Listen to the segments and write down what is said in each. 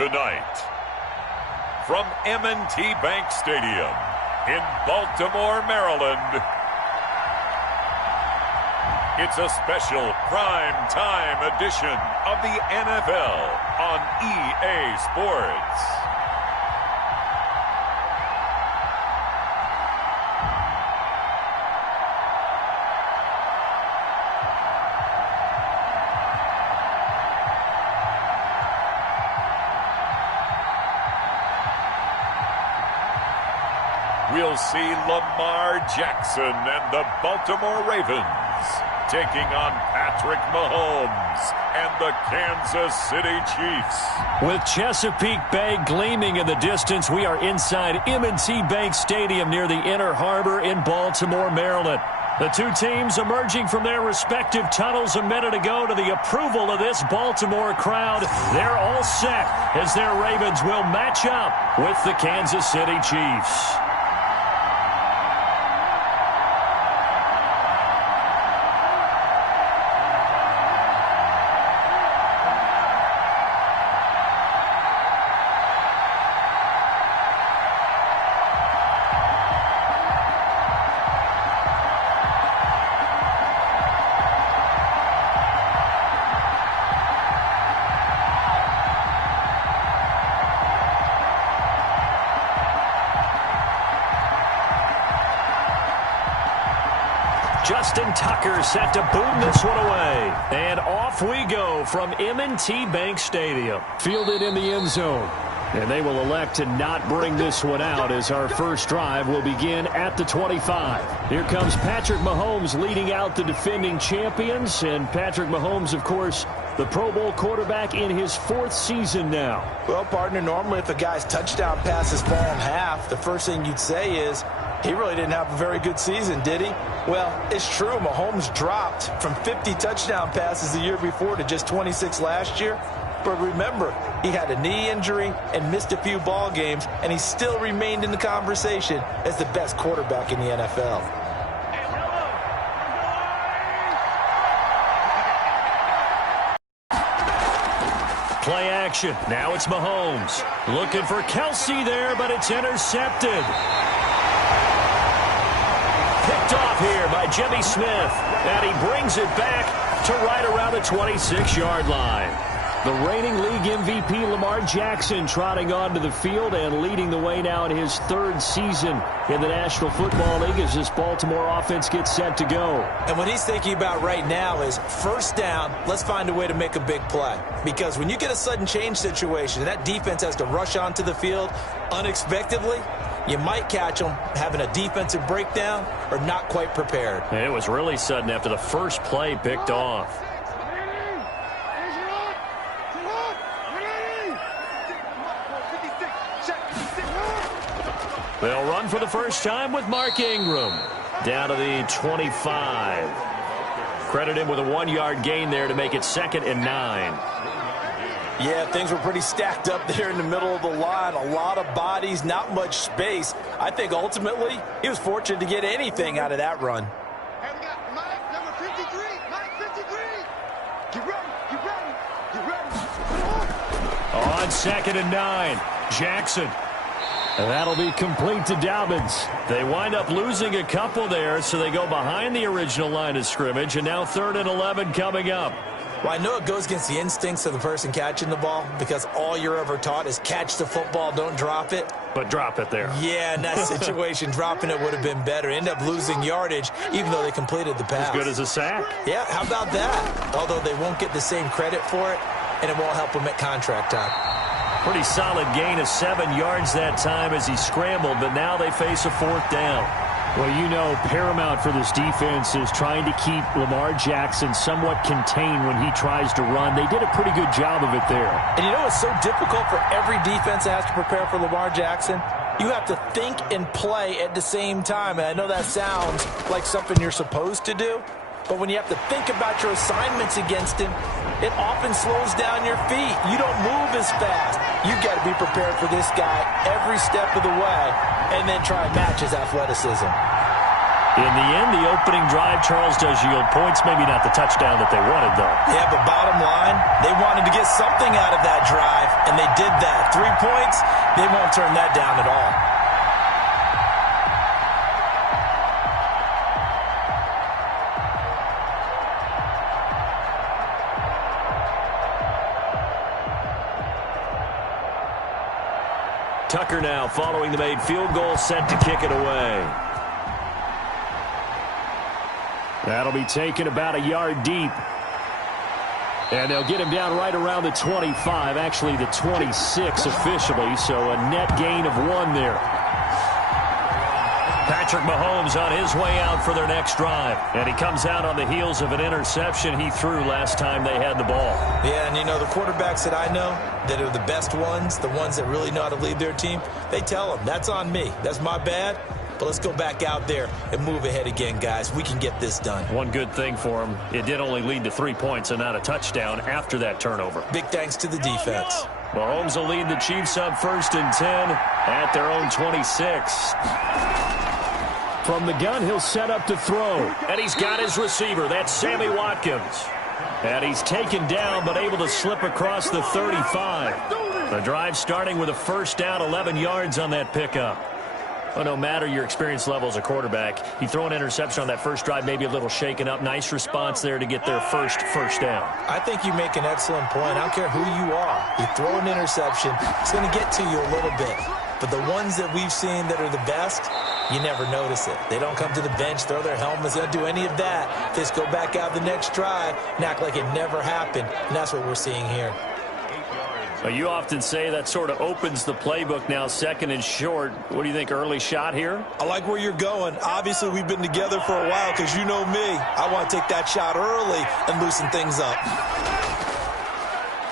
Tonight, from M&T Bank Stadium in Baltimore, Maryland, it's a special prime time edition of the NFL on EA Sports. We'll see Lamar Jackson and the Baltimore Ravens taking on Patrick Mahomes and the Kansas City Chiefs. With Chesapeake Bay gleaming in the distance, we are inside M&T Bank Stadium near the Inner Harbor in Baltimore, Maryland. The two teams emerging from their respective tunnels a minute ago to the approval of this Baltimore crowd. They're all set as their Ravens will match up with the Kansas City Chiefs. Justin Tucker set to boom this one away. And off we go from M&T Bank Stadium. Fielded in the end zone. And they will elect to not bring this one out as our first drive will begin at the 25. Here comes Patrick Mahomes leading out the defending champions. And Patrick Mahomes, of course, the Pro Bowl quarterback in his fourth season now. Well, partner, normally if a guy's touchdown passes fall in half, the first thing you'd say is, he really didn't have a very good season, did he? Well, it's true. Mahomes dropped from 50 touchdown passes the year before to just 26 last year. But remember, he had a knee injury and missed a few ball games, and he still remained in the conversation as the best quarterback in the NFL. Play action. Now it's Mahomes. Looking for Kelsey there, but it's intercepted. Picked off here by Jimmy Smith. And he brings it back to right around the 26-yard line. The reigning league MVP Lamar Jackson trotting onto the field and leading the way now in his third season in the National Football League as this Baltimore offense gets set to go. And what he's thinking about right now is first down, let's find a way to make a big play. Because when you get a sudden change situation, that defense has to rush onto the field unexpectedly, you might catch them having a defensive breakdown or not quite prepared. And it was really sudden after the first play picked off. They'll run for the first time with Mark Ingram. Down to the 25. Credit him with a 1-yard gain there to make it 2nd and 9. Yeah, things were pretty stacked up there in the middle of the line. A lot of bodies, not much space. I think ultimately he was fortunate to get anything out of that run. Hey, we got Mike, number 53. Mike, 53. Get ready, get ready, get ready. On 2nd and 9, Jackson. And that'll be complete to Dobbins. They wind up losing a couple there, so they go behind the original line of scrimmage, and now 3rd and 11 coming up. Well, I know it goes against the instincts of the person catching the ball because all you're ever taught is catch the football, don't drop it. But drop it there. Yeah, in that situation, dropping it would have been better. End up losing yardage, even though they completed the pass. As good as a sack. Yeah, how about that? Although they won't get the same credit for it, and it won't help them at contract time. Pretty solid gain of 7 yards that time as he scrambled, but now they face a 4th down. Well, you know, paramount for this defense is trying to keep Lamar Jackson somewhat contained when he tries to run. They did a pretty good job of it there. And you know it's so difficult for every defense that has to prepare for Lamar Jackson? You have to think and play at the same time. And I know that sounds like something you're supposed to do, but when you have to think about your assignments against him, it often slows down your feet. You don't move as fast. You've got to be prepared for this guy every step of the way and then try and match his athleticism. In the end, the opening drive, Charles, does yield points. Maybe not the touchdown that they wanted, though. Yeah, but bottom line, They wanted to get something out of that drive, and they did that. 3 points, they won't turn that down at all. Tucker now following the made field goal, set to kick it away. That'll be taken about a yard deep. And they'll get him down right around the 25, actually the 26 officially, so a net gain of 1 there. Patrick Mahomes on his way out for their next drive. And he comes out on the heels of an interception he threw last time they had the ball. Yeah, and you know, the quarterbacks that I know that are the best ones, the ones that really know how to lead their team, they tell them, that's on me. That's my bad. But let's go back out there and move ahead again, guys. We can get this done. One good thing for him, it did only lead to 3 points and not a touchdown after that turnover. Big thanks to the defense. Mahomes will lead the Chiefs up 1st and 10 at their own 26. From the gun, he'll set up to throw. And he's got his receiver. That's Sammy Watkins. And he's taken down but able to slip across the 35. The drive starting with a first down, 11 yards on that pickup. Well, no matter your experience level as a quarterback, you throw an interception on that first drive, maybe a little shaken up. Nice response there to get their first down. I think you make an excellent point. I don't care who you are. You throw an interception, it's going to get to you a little bit. But the ones that we've seen that are the best, you never notice it. They don't come to the bench, throw their helmets, they don't do any of that. They just go back out the next drive and act like it never happened. And that's what we're seeing here. Well, you often say that sort of opens the playbook now, 2nd and short. What do you think, early shot here? I like where you're going. Obviously, we've been together for a while because you know me. I want to take that shot early and loosen things up.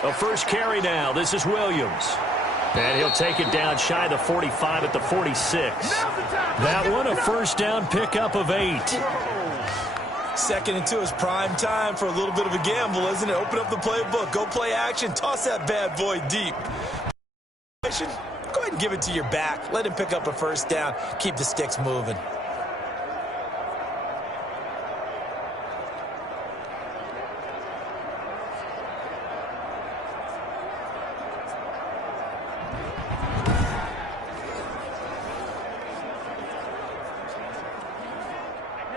A first carry now. This is Williams. And he'll take it down shy of the 45 at the 46. That one, a first down pickup of 8. 2nd and 2 is prime time for a little bit of a gamble, isn't it? Open up the playbook, go play action, toss that bad boy deep. Go ahead and give it to your back. Let him pick up a first down. Keep the sticks moving.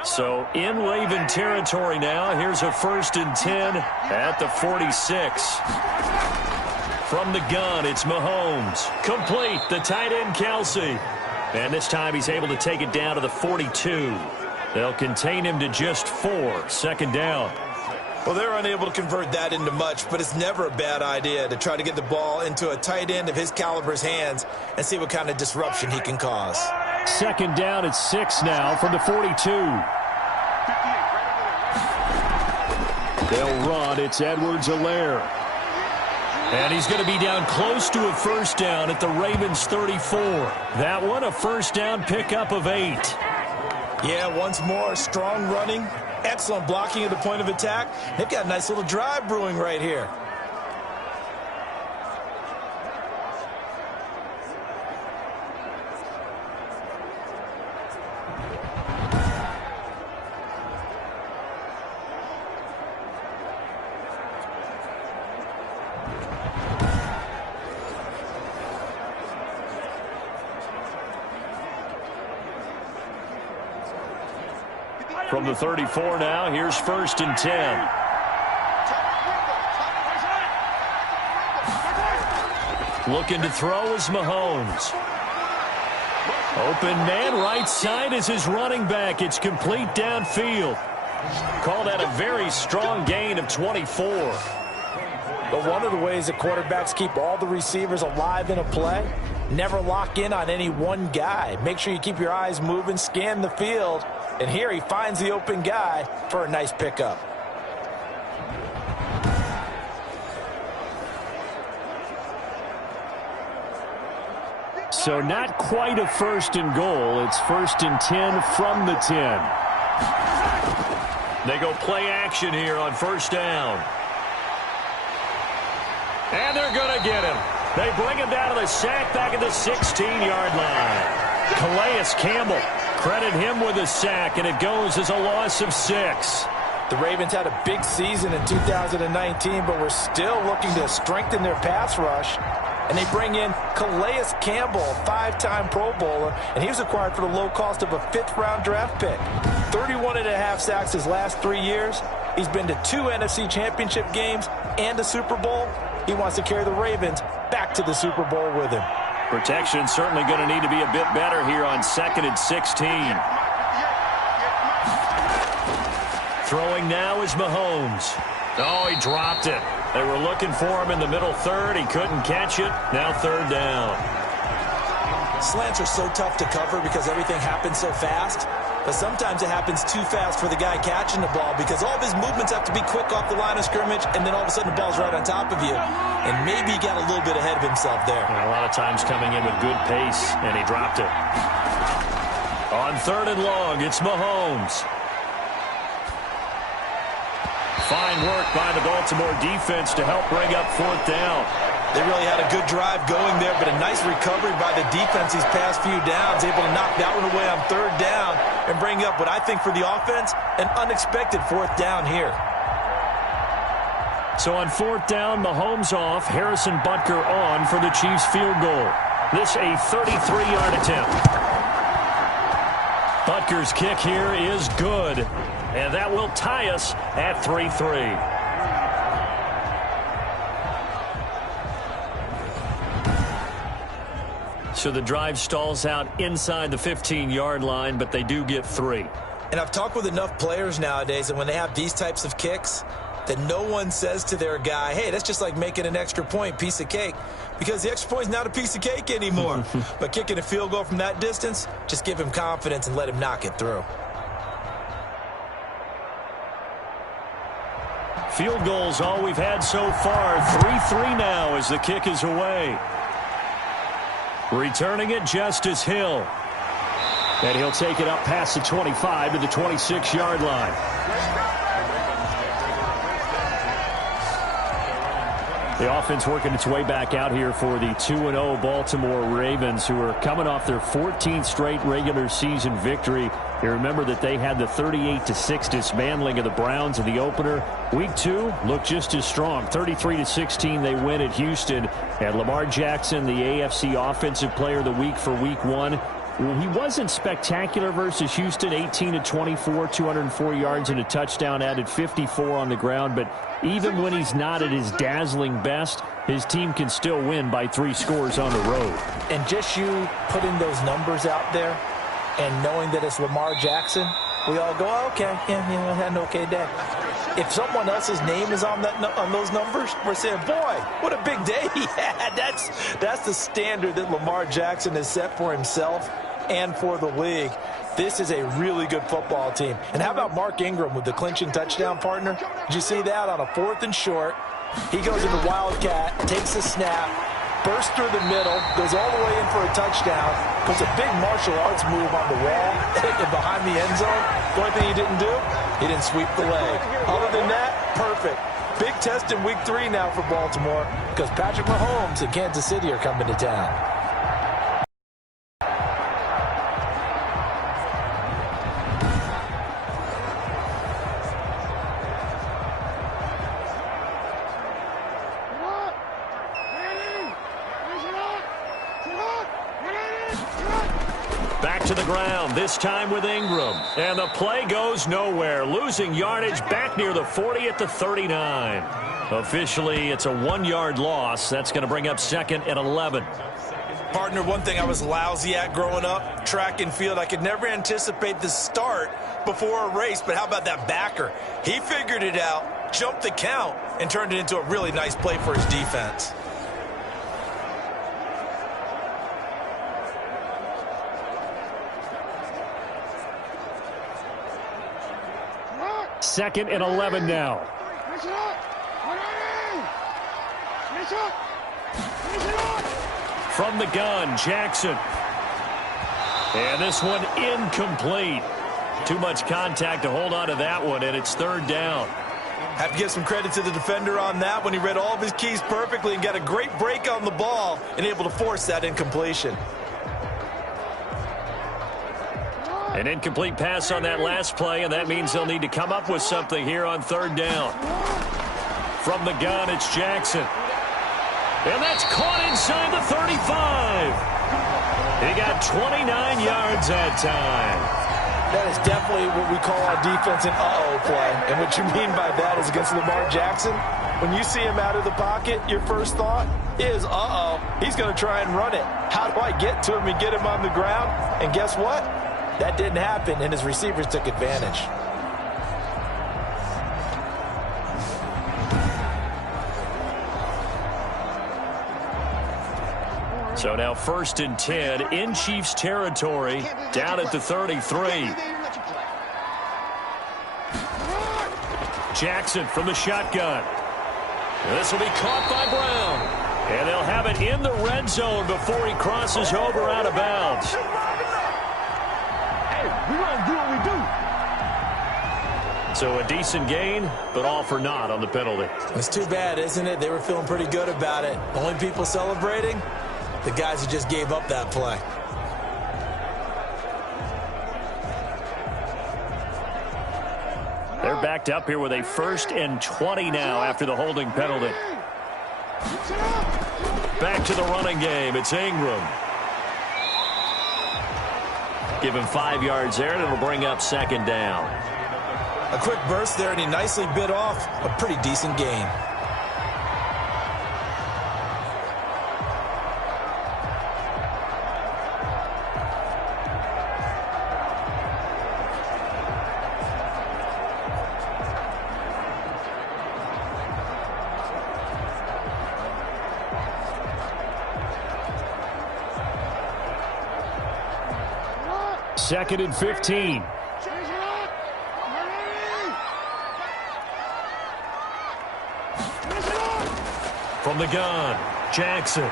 So in Raven territory now. Here's a 1st and 10 at the 46. From the gun, it's Mahomes. Complete, the tight end, Kelsey. And this time he's able to take it down to the 42. They'll contain him to just 4. 2nd down. Well, they're unable to convert that into much, but it's never a bad idea to try to get the ball into a tight end of his caliber's hands and see what kind of disruption he can cause. 2nd down at 6 now from the 42. They'll run. It's Edwards-Helaire. And he's going to be down close to a first down at the Ravens' 34. That one, a first down pickup of 8. Yeah, once more, strong running, excellent blocking at the point of attack. They've got a nice little drive brewing right here. From the 34 now, here's 1st and 10. Looking to throw is Mahomes. Open man, right side is his running back. It's complete downfield. Call that a very strong gain of 24. But one of the ways that quarterbacks keep all the receivers alive in a play, never lock in on any one guy. Make sure you keep your eyes moving, scan the field. And here he finds the open guy for a nice pickup. So not quite a 1st and goal. It's 1st and 10 from the 10. They go play action here on 1st down. And they're going to get him. They bring him down to the sack back at the 16-yard line. Calais Campbell. Credit him with a sack, and it goes as a loss of 6. The Ravens had a big season in 2019, but we're still looking to strengthen their pass rush. And they bring in Calais Campbell, a 5-time Pro Bowler, and he was acquired for the low cost of a 5th-round draft pick. 31.5 sacks his last 3 years. He's been to 2 NFC Championship games and a Super Bowl. He wants to carry the Ravens back to the Super Bowl with him. Protection certainly going to need to be a bit better here on 2nd and 16. Throwing now is Mahomes. Oh, he dropped it. They were looking for him in the middle third. He couldn't catch it. Now 3rd down. Slants are so tough to cover because everything happens so fast. But sometimes it happens too fast for the guy catching the ball because all of his movements have to be quick off the line of scrimmage, and then all of a sudden the ball's right on top of you. And maybe he got a little bit ahead of himself there. And a lot of times coming in with good pace, and he dropped it. On 3rd and long, it's Mahomes. Fine work by the Baltimore defense to help bring up 4th down. They really had a good drive going there, but a nice recovery by the defense these past few downs, able to knock that one away on 3rd down and bring up what I think for the offense, an unexpected 4th down here. So on 4th down, Mahomes off, Harrison Butker on for the Chiefs field goal. This a 33-yard attempt. Butker's kick here is good, and that will tie us at 3-3. So the drive stalls out inside the 15-yard line, but they do get 3. And I've talked with enough players nowadays, and when they have these types of kicks, that no one says to their guy, hey, that's just like making an extra point, piece of cake, because the extra point is not a piece of cake anymore. But kicking a field goal from that distance, just give him confidence and let him knock it through. Field goals all we've had so far. 3-3 now as the kick is away. Returning it, Justice Hill. And he'll take it up past the 25 to the 26-yard line. The offense working its way back out here for the 2-0 Baltimore Ravens, who are coming off their 14th straight regular season victory. You remember that they had the 38-6 dismantling of the Browns in the opener. Week 2 looked just as strong. 33-16 they win at Houston. And Lamar Jackson, the AFC Offensive Player of the Week for Week 1. Well, he wasn't spectacular versus Houston, 18-24, 204 yards and a touchdown, added 54 on the ground. But even when he's not at his dazzling best, his team can still win by 3 scores on the road. And just you putting those numbers out there and knowing that it's Lamar Jackson, we all go, oh, okay, yeah, I had an okay day. If someone else's name is on those numbers, we're saying, boy, what a big day he had. That's the standard that Lamar Jackson has set for himself and for the league. This is a really good football team. And how about Mark Ingram with the clinching touchdown, partner? Did you see that on a 4th and short? He goes into Wildcat, takes a snap, bursts through the middle, goes all the way in for a touchdown, puts a big martial arts move on the wall and behind the end zone. The only thing he didn't do, he didn't sweep the leg. Other than that, perfect. Big test in Week 3 now for Baltimore because Patrick Mahomes and Kansas City are coming to town. Back to the ground, this time with Ingram. And the play goes nowhere, losing yardage back near the 40 at the 39. Officially, it's a 1-yard loss. That's going to bring up 2nd and 11. Partner, one thing I was lousy at growing up, track and field, I could never anticipate the start before a race, but how about that backer? He figured it out, jumped the count, and turned it into a really nice play for his defense. Second and 11 now. From the gun, Jackson. And this one incomplete. Too much contact to hold on to that one, and it's 3rd down. Have to give some credit to the defender on that when he read all of his keys perfectly and got a great break on the ball and able to force that incompletion. An incomplete pass on that last play, and that means they'll need to come up with something here on third down. From the gun, it's Jackson. And that's caught inside the 35. He got 29 yards that time. That is definitely what we call our defense an uh-oh play. And what you mean by that is against Lamar Jackson, when you see him out of the pocket, your first thought is, uh-oh, he's going to try and run it. How do I get to him and get him on the ground? And guess what? That didn't happen, and his receivers took advantage. So now 1st and 10 in Chiefs territory, down at the 33. Jackson from the shotgun. This will be caught by Brown. And they'll have it in the red zone before he crosses over out of bounds. Hey, we're going to do what we do. So a decent gain, but all for naught on the penalty. It's too bad, isn't it? They were feeling pretty good about it. Only people celebrating? The guys who just gave up that play. They're backed up here with a 1st and 20 now after the holding penalty. Back to the running game. It's Ingram. Give him 5 yards there, and it'll bring up 2nd down. A quick burst there, and he nicely bit off a pretty decent gain. Second and 15. From the gun, Jackson.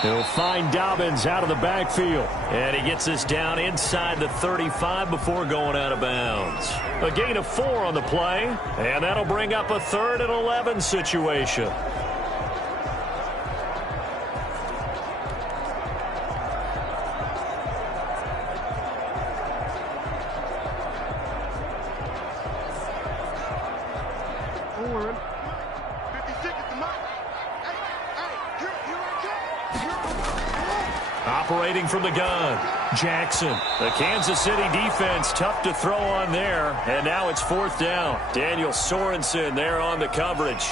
He'll find Dobbins out of the backfield. And he gets us down inside the 35 before going out of bounds. A gain of 4 on the play. And that'll bring up a 3rd and 11 situation. Operating from the gun, Jackson. The Kansas City defense tough to throw on there, and now it's 4th down. Daniel Sorensen there on the coverage.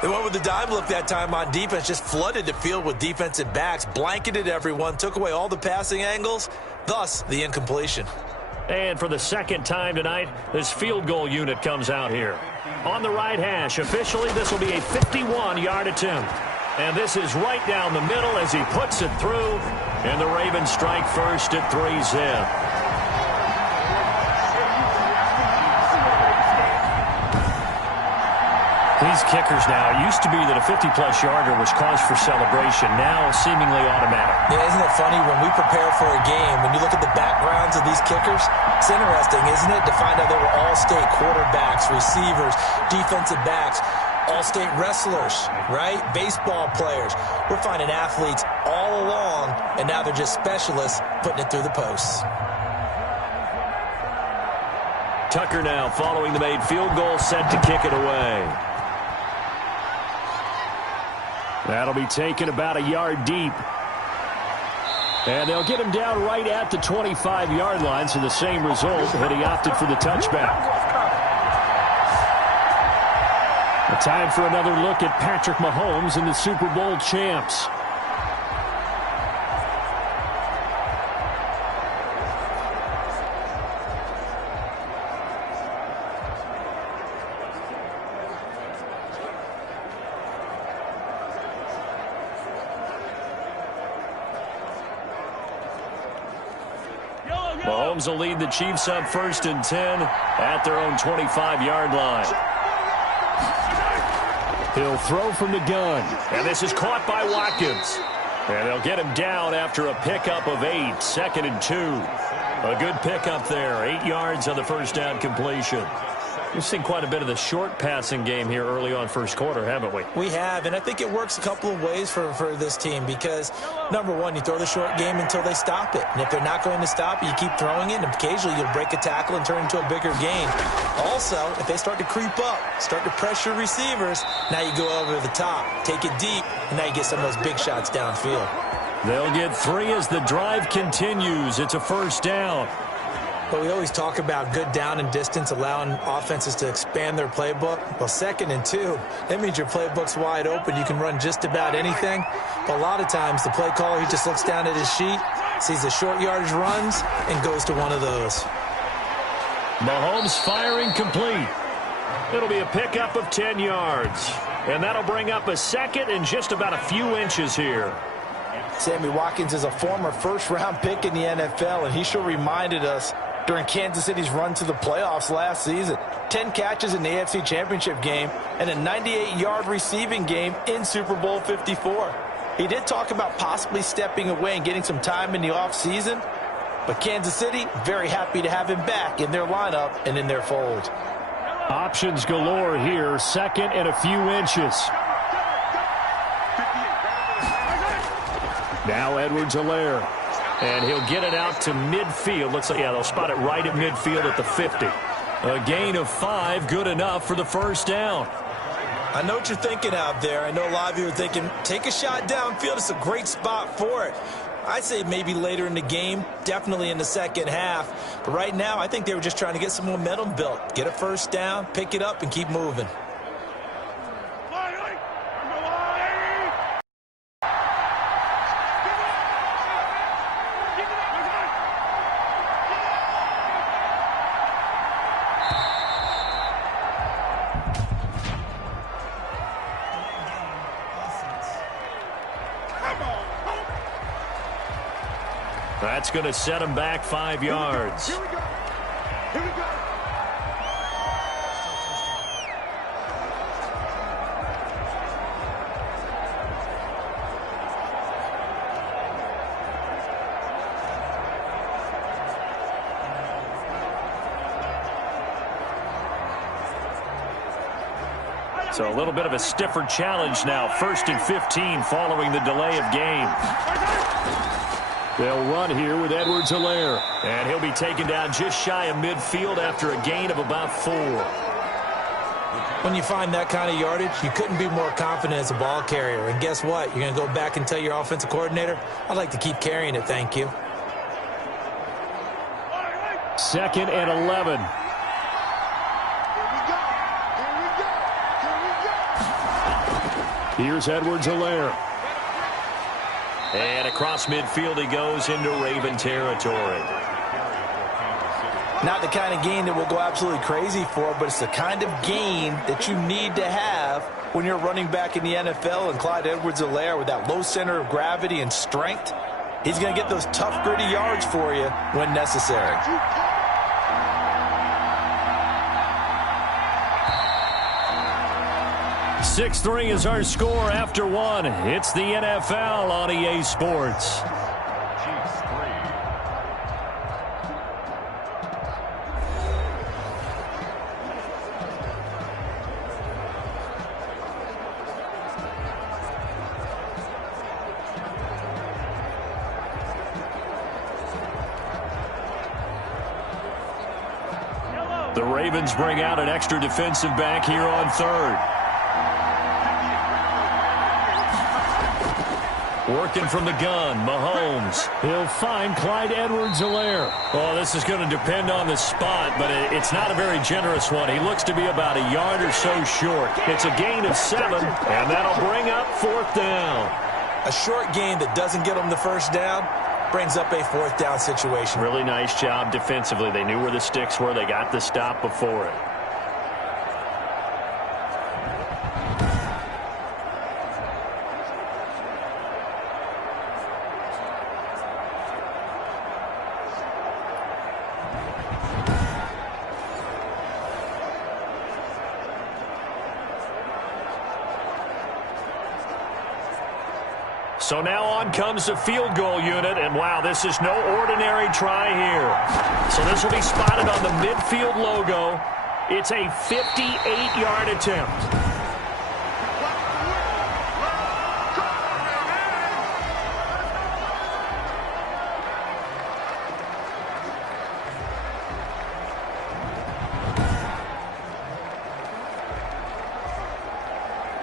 They went with the dime look that time on defense, just flooded the field with defensive backs, blanketed everyone, took away all the passing angles, thus the incompletion. And for the 2nd time tonight, this field goal unit comes out here. On the right hash, officially this will be a 51-yard attempt. And this is right down the middle as he puts it through. And the Ravens strike first at 3-zip. These kickers now, it used to be that a 50-plus yarder was cause for celebration. Now seemingly automatic. Yeah, isn't it funny when we prepare for a game, when you look at the backgrounds of these kickers, it's interesting, isn't it, to find out they were all-state quarterbacks, receivers, defensive backs, all-state wrestlers, right? Baseball players. We're finding athletes all along, and now they're just specialists putting it through the posts. Tucker now following the made field goal, set to kick it away. That'll be taken about a yard deep. And they'll get him down right at the 25-yard line, so the same result, but he opted for the touchback. Time for another look at Patrick Mahomes and the Super Bowl champs. Mahomes will lead the Chiefs up 1st and 10 at their own 25-yard line. He'll throw from the gun. And this is caught by Watkins. And they'll get him down after a pickup of 8. 2nd and 2. A good pickup there. 8 yards on the 1st down completion. We've seen quite a bit of the short passing game here early on first quarter, haven't we? We have, and I think it works a couple of ways for this team because, number one, you throw the short game until they stop it. And if they're not going to stop it, you keep throwing it, and occasionally you'll break a tackle and turn it into a bigger gain. Also, if they start to creep up, start to pressure receivers, now you go over the top, take it deep, and now you get some of those big shots downfield. They'll get 3 as the drive continues. It's a first down. But we always talk about good down and distance, allowing offenses to expand their playbook. Well, 2nd and 2, that means your playbook's wide open. You can run just about anything. But a lot of times, the play caller, he just looks down at his sheet, sees the short yardage runs, and goes to one of those. Mahomes firing complete. It'll be a pickup of 10 yards. And that'll bring up a 2nd and just about a few inches here. Sammy Watkins is a former first-round pick in the NFL, and he sure reminded us during Kansas City's run to the playoffs last season. 10 catches in the AFC Championship game and a 98-yard receiving game in Super Bowl 54. He did talk about possibly stepping away and getting some time in the offseason, but Kansas City very happy to have him back in their lineup and in their fold. Options galore here, 2nd and a few inches. Now Edwards-Helaire. And he'll get it out to midfield. Looks like, yeah, they'll spot it right at midfield at the 50. A gain of 5, good enough for the first down. I know what you're thinking out there. I know a lot of you are thinking, take a shot downfield. It's a great spot for it. I'd say maybe later in the game, definitely in the second half. But right now, I think they were just trying to get some momentum built. Get a first down, pick it up, and keep moving. That's going to set him back 5 yards. Here we go. Here we go. So a little bit of a stiffer challenge now. 1st and 15 following the delay of game. They'll run here with Edwards-Helaire. And he'll be taken down just shy of midfield after a gain of about 4. When you find that kind of yardage, you couldn't be more confident as a ball carrier. And guess what? You're going to go back and tell your offensive coordinator, I'd like to keep carrying it, thank you. 2nd and 11. Here's Edwards-Helaire. And across midfield he goes into Raven territory. Not the kind of gain that we'll go absolutely crazy for, but it's the kind of gain that you need to have when you're running back in the NFL. And Clyde Edwards-Helaire, with that low center of gravity and strength, he's going to get those tough, gritty yards for you when necessary. 6-3 is our score after 1. It's the NFL on EA Sports. The Ravens bring out an extra defensive back here on 3rd. Working from the gun, Mahomes. He'll find Clyde Edwards-Helaire. Oh, this is going to depend on the spot, but it's not a very generous one. He looks to be about a yard or so short. It's a gain of 7, and that'll bring up 4th down. A short gain that doesn't get them the first down brings up a 4th down situation. Really nice job defensively. They knew where the sticks were. They got the stop before it. So now on comes the field goal unit, and wow, this is no ordinary try here. So this will be spotted on the midfield logo It's a 58-yard attempt.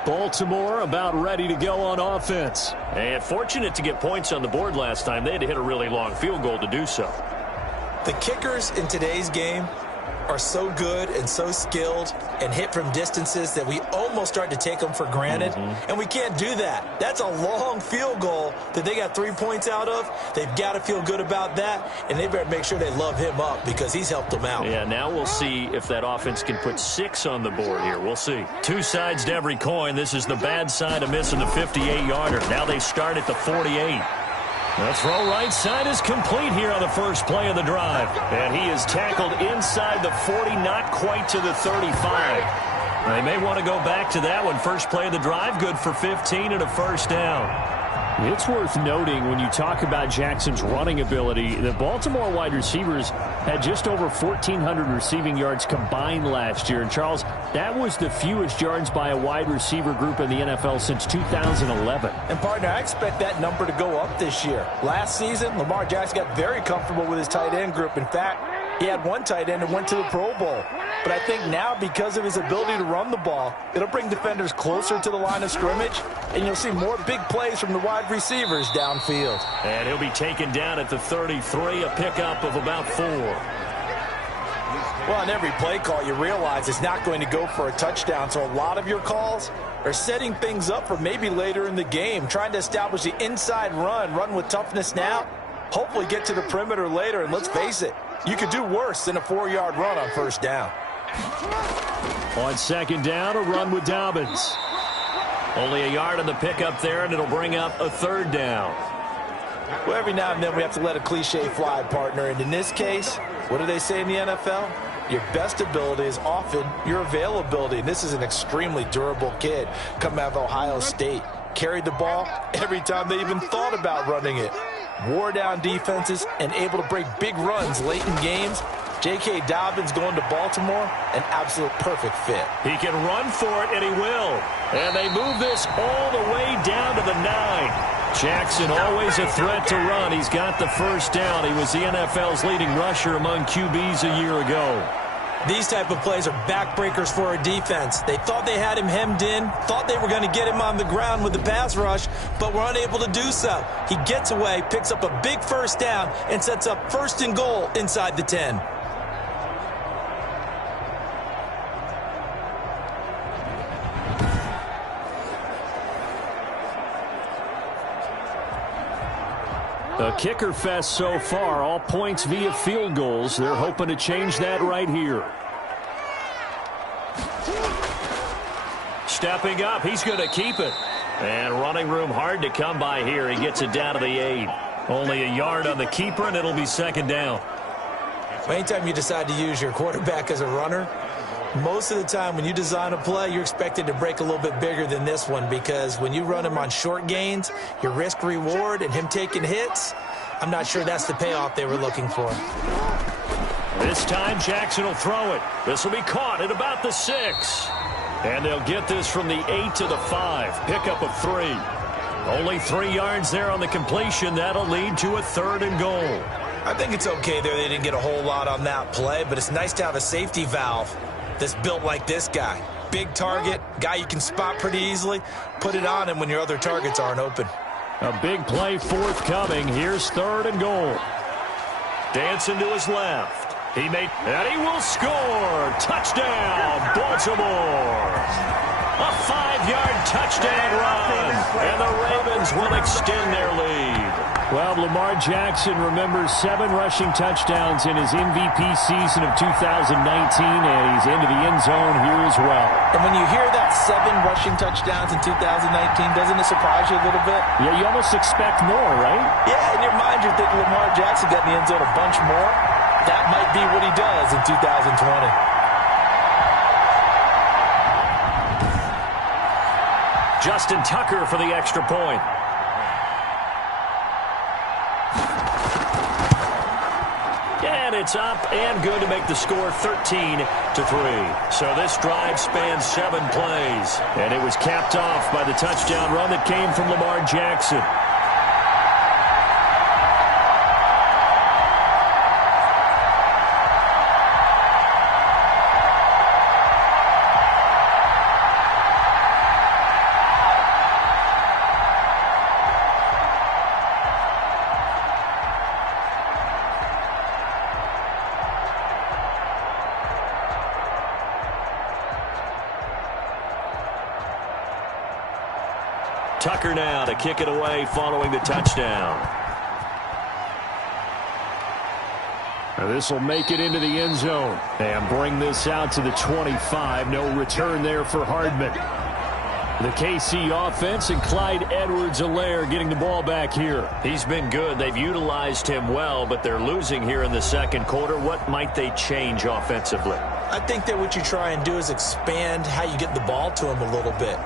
Baltimore about ready to go on offense. And fortunate to get points on the board last time. They had to hit a really long field goal to do so. The kickers in today's game are so good and so skilled and hit from distances that we almost start to take them for granted. And we can't do that. That's a long field goal that they got 3 points out of. They've got to feel good about that, and they better make sure they love him up because he's helped them out. Yeah, now we'll see if that offense can put 6 on the board here. We'll see. Two sides to every coin. This is the bad side of missing the 58-yarder. Now they start at the 48. The throw right side is complete here on the first play of the drive. And he is tackled inside the 40, not quite to the 35. They may want to go back to that one. First play of the drive, good for 15 and a first down. It's worth noting when you talk about Jackson's running ability, the Baltimore wide receivers had just over 1,400 receiving yards combined last year. And, Charles, that was the fewest yards by a wide receiver group in the NFL since 2011. And, partner, I expect that number to go up this year. Last season, Lamar Jackson got very comfortable with his tight end group. In fact, he had one tight end and went to the Pro Bowl. But I think now, because of his ability to run the ball, it'll bring defenders closer to the line of scrimmage, and you'll see more big plays from the wide receivers downfield. And he'll be taken down at the 33, a pickup of about 4. Well, on every play call, you realize it's not going to go for a touchdown, so a lot of your calls are setting things up for maybe later in the game, trying to establish the inside run with toughness now, hopefully get to the perimeter later, and let's face it, you could do worse than a 4-yard run on first down. On second down, a run with Dobbins. Only a yard on the pickup there, and it'll bring up a third down. Well, every now and then we have to let a cliche fly, partner. And in this case, what do they say in the NFL? Your best ability is often your availability. And this is an extremely durable kid coming out of Ohio State. Carried the ball every time they even thought about running it. Wore down defenses and able to break big runs late in games. J.K. Dobbins going to Baltimore, an absolute perfect fit. He can run for it, and he will. And they move this all the way down to the 9. Jackson always a threat to run. He's got the first down. He was the NFL's leading rusher among QBs a year ago. These type of plays are backbreakers for a defense. They thought they had him hemmed in, thought they were going to get him on the ground with the pass rush, but were unable to do so. He gets away, picks up a big first down, and sets up first and goal inside the 10. A kicker fest so far, all points via field goals. They're hoping to change that right here. Stepping up, he's going to keep it. And running room hard to come by here. He gets it down to the 8. Only a yard on the keeper, and it'll be second down. Anytime you decide to use your quarterback as a runner, most of the time when you design a play, you're expected to break a little bit bigger than this one, because when you run him on short gains, your risk-reward and him taking hits, I'm not sure that's the payoff they were looking for. This time Jackson will throw it. This will be caught at about the 6. And they'll get this from the 8 to the 5. Pickup of 3. Only 3 yards there on the completion. That'll lead to a third and goal. I think it's okay there. They didn't get a whole lot on that play, but it's nice to have a safety valve that's built like this guy. Big target, guy you can spot pretty easily. Put it on him when your other targets aren't open. A big play forthcoming. Here's third and goal. Dancing to his left. And he will score. Touchdown, Baltimore. A 5-yard touchdown run. And the Ravens will extend their lead. Well, Lamar Jackson remembers 7 rushing touchdowns in his MVP season of 2019, and he's into the end zone here as well. And when you hear that 7 rushing touchdowns in 2019, doesn't it surprise you a little bit? Yeah, you almost expect more, right? Yeah, in your mind you're thinking Lamar Jackson got in the end zone a bunch more. That might be what he does in 2020. Justin Tucker for the extra point. it's up and good to make the score 13-3. So this drive spans 7 plays, and it was capped off by the touchdown run that came from Lamar Jackson. Tucker now to kick it away following the touchdown. This will make it into the end zone and bring this out to the 25. No return there for Hardman. The KC offense and Clyde Edwards-Helaire getting the ball back here. He's been good. They've utilized him well, but they're losing here in the second quarter. What might they change offensively? I think that what you try and do is expand how you get the ball to him a little bit.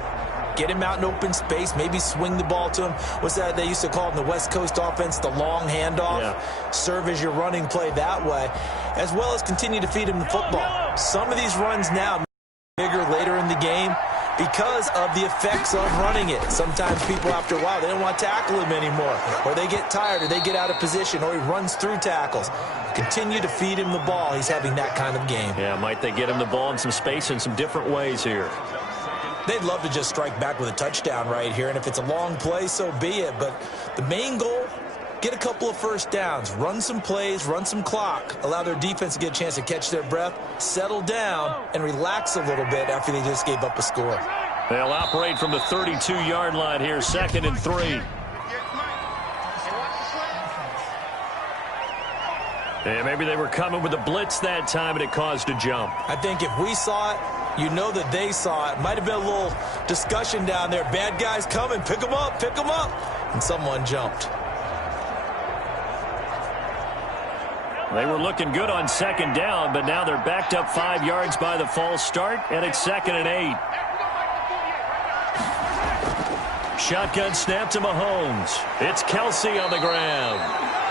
Get him out in open space, maybe swing the ball to him. What's that they used to call in the West Coast offense, the long handoff? Yeah. Serve as your running play that way, as well as continue to feed him the football. Some of these runs now bigger later in the game because of the effects of running it. Sometimes people, after a while, they don't want to tackle him anymore, or they get tired, or they get out of position, or he runs through tackles. Continue to feed him the ball. He's having that kind of game. Yeah, might they get him the ball in some space in some different ways here? They'd love to just strike back with a touchdown right here, and if it's a long play, so be it. But the main goal, get a couple of first downs, run some plays, run some clock, allow their defense to get a chance to catch their breath, settle down, and relax a little bit after they just gave up a score. They'll operate from the 32-yard line here, 2nd and 3. And maybe they were coming with a blitz that time, and it caused a jump. I think if we saw it, you know that they saw it. Might have been a little discussion down there. Bad guys coming. Pick them up. Pick them up. And someone jumped. They were looking good on 2nd down, but now they're backed up 5 yards by the false start, and it's 2nd and 8. Shotgun snap to Mahomes. It's Kelsey on the ground.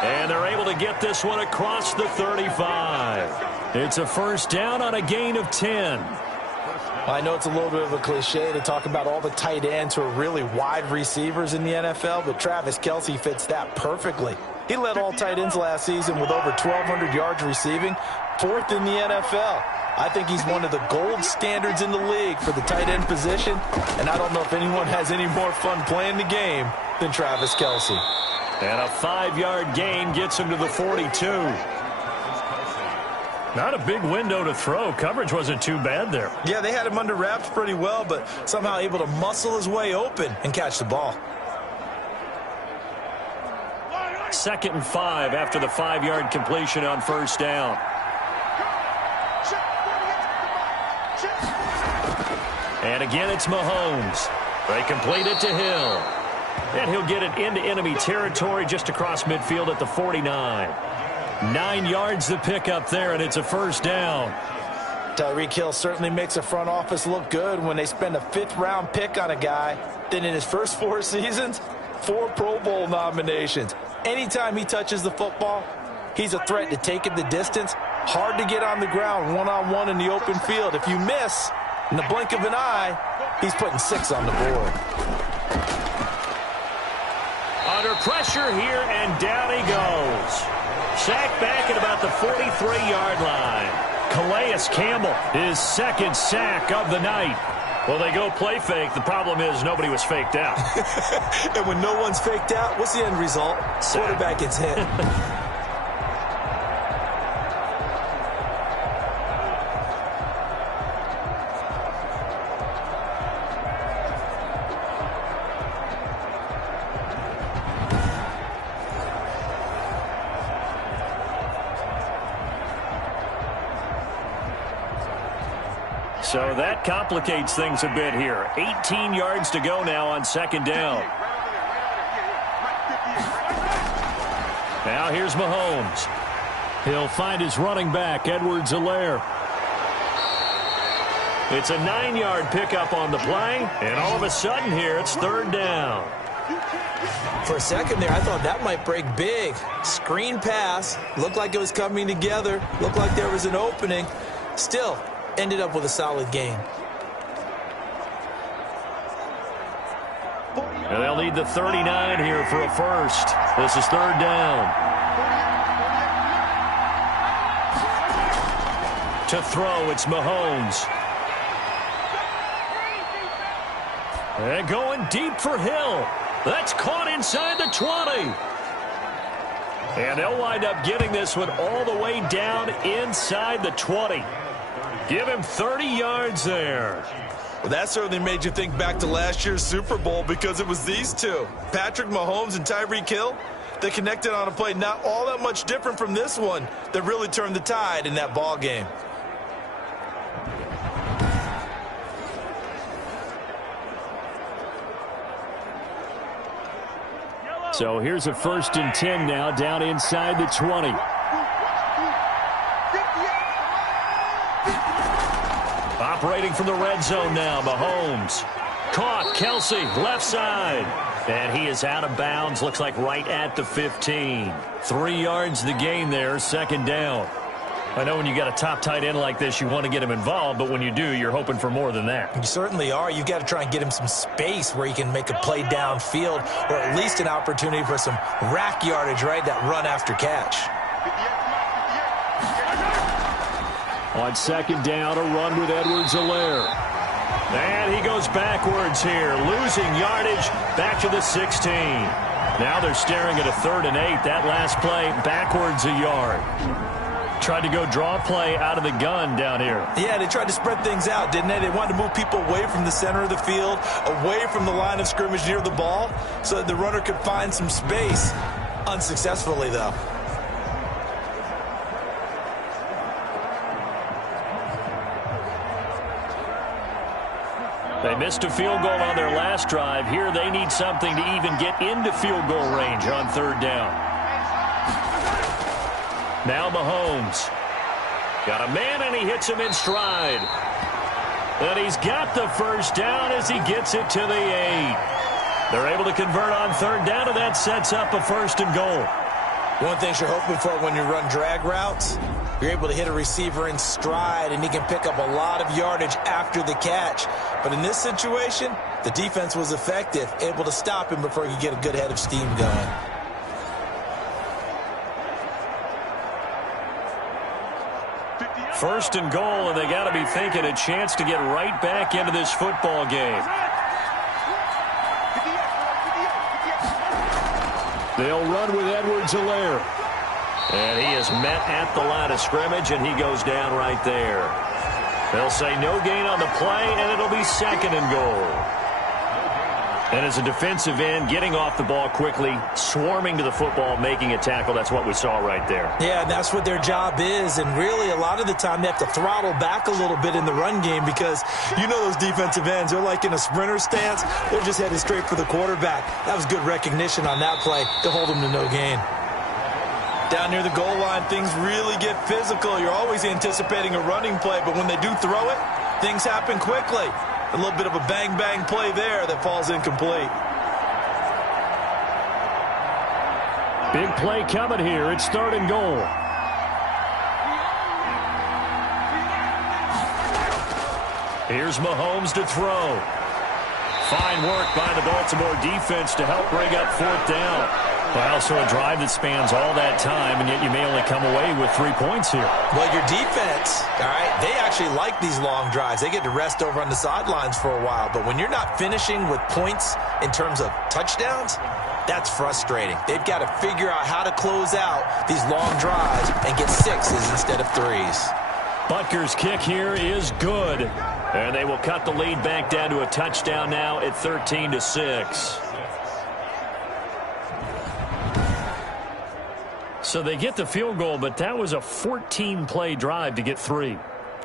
And they're able to get this one across the 35. It's a first down on a gain of 10. I know it's a little bit of a cliche to talk about all the tight ends who are really wide receivers in the NFL, but Travis Kelsey fits that perfectly. He led all tight ends last season with over 1,200 yards receiving, 4th in the NFL. I think he's one of the gold standards in the league for the tight end position, and I don't know if anyone has any more fun playing the game than Travis Kelsey. And a 5-yard gain gets him to the 42. Not a big window to throw. Coverage wasn't too bad there. Yeah, they had him under wraps pretty well, but somehow able to muscle his way open and catch the ball. 2nd and 5 after the 5-yard completion on first down. And again, it's Mahomes. They complete it to Hill. And he'll get it into enemy territory just across midfield at the 49. 9 yards to pick up there, and it's a first down. Tyreek Hill certainly makes the front office look good when they spend a 5th-round pick on a guy. Then in his first 4 seasons, 4 Pro Bowl nominations. Anytime he touches the football, he's a threat to take it the distance. Hard to get on the ground one-on-one in the open field. If you miss, in the blink of an eye, he's putting 6 on the board. Under pressure here, and down he goes. Sacked back at about the 43-yard line. Calais Campbell, his 2nd sack of the night. Well, they go play fake. The problem is nobody was faked out. And when no one's faked out, what's the end result? Quarterback gets hit. So that complicates things a bit here. 18 yards to go now on 2nd down. Now here's Mahomes. He'll find his running back, Edwards-Helaire. It's a 9-yard pickup on the play, and all of a sudden here it's 3rd down. For a second there, I thought that might break big. Screen pass. Looked like it was coming together. Looked like there was an opening. Still, ended up with a solid gain. And they'll need the 39 here for a first. This is third down. To throw, it's Mahomes. And going deep for Hill. That's caught inside the 20. And they'll wind up getting this one all the way down inside the 20. Give him 30 yards there. Well, that certainly made you think back to last year's Super Bowl because it was these two, Patrick Mahomes and Tyreek Hill. They connected on a play not all that much different from this one that really turned the tide in that ball game. So here's a 1st and 10 now down inside the 20. Operating from the red zone now, Mahomes. Caught, Kelsey, left side. And he is out of bounds, looks like right at the 15. 3 yards the gain there, 2nd down. I know when you got a top tight end like this, you want to get him involved, but when you do, you're hoping for more than that. You certainly are. You've got to try and get him some space where he can make a play downfield or at least an opportunity for some rack yardage, right, that run after catch. On 2nd down, a run with Edwards-Helaire. And he goes backwards here, losing yardage back to the 16. Now they're staring at a 3rd and 8. That last play, backwards a yard. Tried to go draw play out of the gun down here. Yeah, they tried to spread things out, didn't they? They wanted to move people away from the center of the field, away from the line of scrimmage near the ball, so that the runner could find some space. Unsuccessfully, though. They missed a field goal on their last drive. Here they need something to even get into field goal range on 3rd down. Now Mahomes. Got a man, and he hits him in stride. And he's got the 1st down as he gets it to the 8. They're able to convert on 3rd down, and that sets up a 1st and goal. One thing you're hoping for when you run drag routes, you're able to hit a receiver in stride, and he can pick up a lot of yardage after the catch. But in this situation, the defense was effective, able to stop him before he could get a good head of steam going. First and goal, and they got to be thinking a chance to get right back into this football game. They'll run with Edwards-Helaire. And he is met at the line of scrimmage, and he goes down right there. They'll say no gain on the play, and it'll be 2nd and goal. And as a defensive end, getting off the ball quickly, swarming to the football, making a tackle, that's what we saw right there. Yeah, and that's what their job is. And really, a lot of the time, they have to throttle back a little bit in the run game because you know those defensive ends, they're like in a sprinter stance. They're just headed straight for the quarterback. That was good recognition on that play to hold them to no gain. Down near the goal line, things really get physical. You're always anticipating a running play, but when they do throw it, things happen quickly. A little bit of a bang-bang play there that falls incomplete. Big play coming here. It's 3rd and goal. Here's Mahomes to throw. Fine work by the Baltimore defense to help bring up 4th down. Well, so a drive that spans all that time, and yet you may only come away with 3 points here. Well, your defense, all right, they actually like these long drives. They get to rest over on the sidelines for a while. But when you're not finishing with points in terms of touchdowns, that's frustrating. They've got to figure out how to close out these long drives and get 6s instead of 3s. Butker's kick here is good. And they will cut the lead back down to a touchdown now at 13-6. So they get the field goal, but that was a 14-play drive to get 3.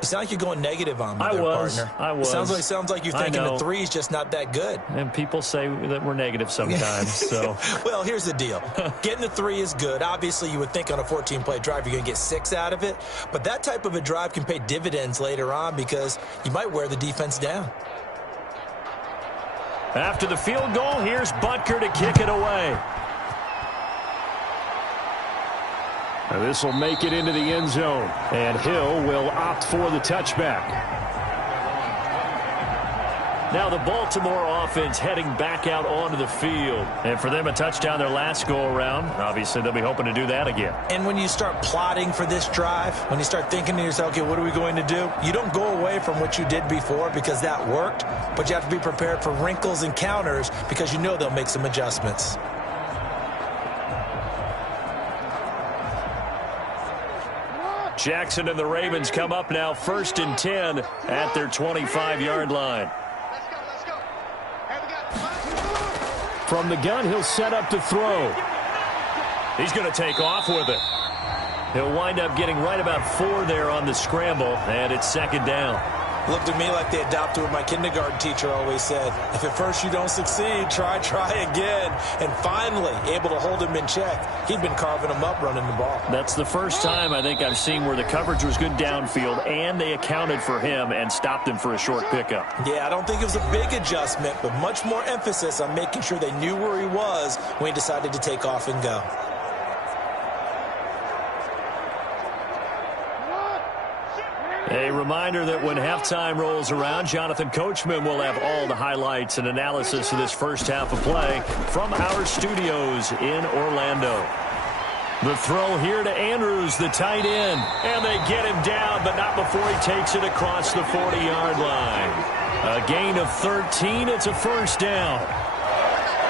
You sound like you're going negative on me I there, was. partner. I was. It sounds like you're thinking the 3 is just not that good. And people say that we're negative sometimes. So, well, here's the deal. Getting the 3 is good. Obviously, you would think on a 14-play drive you're going to get 6 out of it. But that type of a drive can pay dividends later on because you might wear the defense down. After the field goal, here's Butker to kick it away. And this will make it into the end zone. And Hill will opt for the touchback. Now the Baltimore offense heading back out onto the field. And for them, a touchdown their last go-around. Obviously, they'll be hoping to do that again. And when you start plotting for this drive, when you start thinking to yourself, okay, what are we going to do? You don't go away from what you did before because that worked, but you have to be prepared for wrinkles and counters because you know they'll make some adjustments. Jackson and the Ravens come up now 1st and 10 at their 25-yard line. From the gun, he'll set up to throw. He's going to take off with it. He'll wind up getting right about 4 there on the scramble, and it's 2nd down. Looked to me like they adopted what my kindergarten teacher always said. If at first you don't succeed, try again. And finally, able to hold him in check. He'd been carving him up running the ball. That's the first time I think I've seen where the coverage was good downfield, and they accounted for him and stopped him for a short pickup. Yeah, I don't think it was a big adjustment, but much more emphasis on making sure they knew where he was when he decided to take off and go. A reminder that when halftime rolls around, Jonathan Coachman will have all the highlights and analysis of this first half of play from our studios in Orlando. The throw here to Andrews, the tight end. And they get him down, but not before he takes it across the 40-yard line. A gain of 13. It's a 1st down.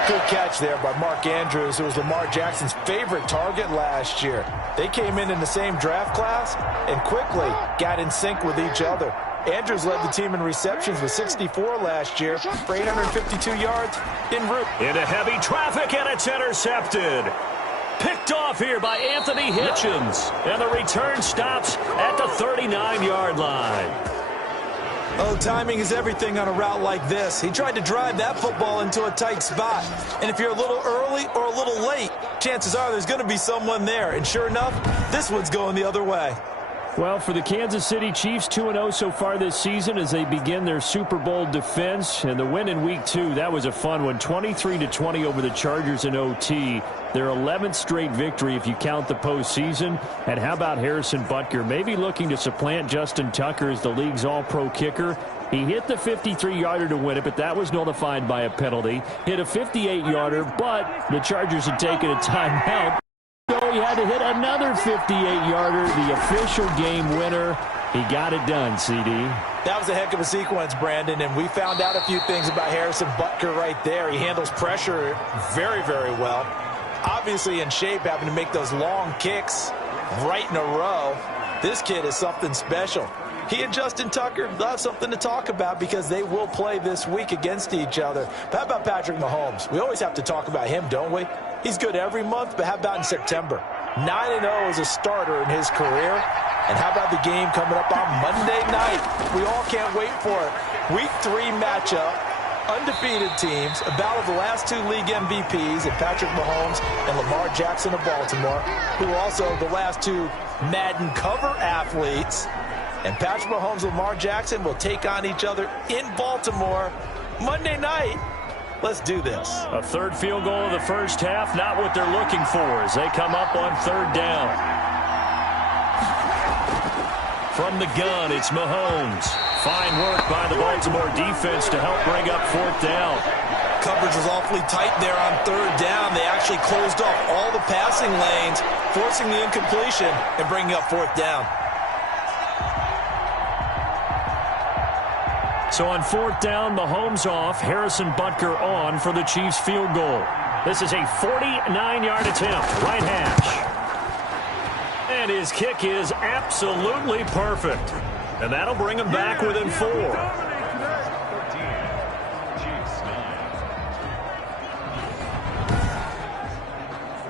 Good catch there by Mark Andrews, who was Lamar Jackson's favorite target last year. They came in the same draft class and quickly got in sync with each other. Andrews led the team in receptions with 64 last year for 852 yards en route. Into heavy traffic, and it's intercepted. Picked off here by Anthony Hitchens. And the return stops at the 39-yard line. Oh, timing is everything on a route like this. He tried to drive that football into a tight spot. And if you're a little early or a little late, chances are there's going to be someone there. And sure enough, this one's going the other way. Well, for the Kansas City Chiefs, 2-0 so far this season as they begin their Super Bowl defense. And the win in Week 2, that was a fun one, 23-20 over the Chargers in OT. Their 11th straight victory if you count the postseason. And how about Harrison Butker? Maybe looking to supplant Justin Tucker as the league's all-pro kicker. He hit the 53-yarder to win it, but that was nullified by a penalty. Hit a 58-yarder, but the Chargers had taken a timeout. So he had to hit another 58-yarder, the official game winner. He got it done, CD. That was a heck of a sequence, Brandon, and we found out a few things about Harrison Butker right there. He handles pressure very, very well. Obviously in shape, having to make those long kicks right in a row. This kid is something special. He and Justin Tucker, they'll have something to talk about because they will play this week against each other. But how about Patrick Mahomes? We always have to talk about him, don't we? He's good every month, but how about in September? 9-0 as a starter in his career. And how about the game coming up on Monday night? We all can't wait for it. Week 3 matchup, undefeated teams, a battle of the last 2 league MVPs in Patrick Mahomes and Lamar Jackson of Baltimore, who are also the last 2 Madden cover athletes. And Patrick Mahomes and Lamar Jackson will take on each other in Baltimore Monday night. Let's do this. A third field goal of the first half, not what they're looking for as they come up on 3rd down. From the gun, it's Mahomes. Fine work by the Baltimore defense to help bring up 4th down. Coverage was awfully tight there on 3rd down. They actually closed off all the passing lanes, forcing the incompletion and bringing up 4th down. So on 4th down, Mahomes off, Harrison Butker on for the Chiefs field goal. This is a 49-yard attempt, right hash. And his kick is absolutely perfect. And that'll bring him back within 4.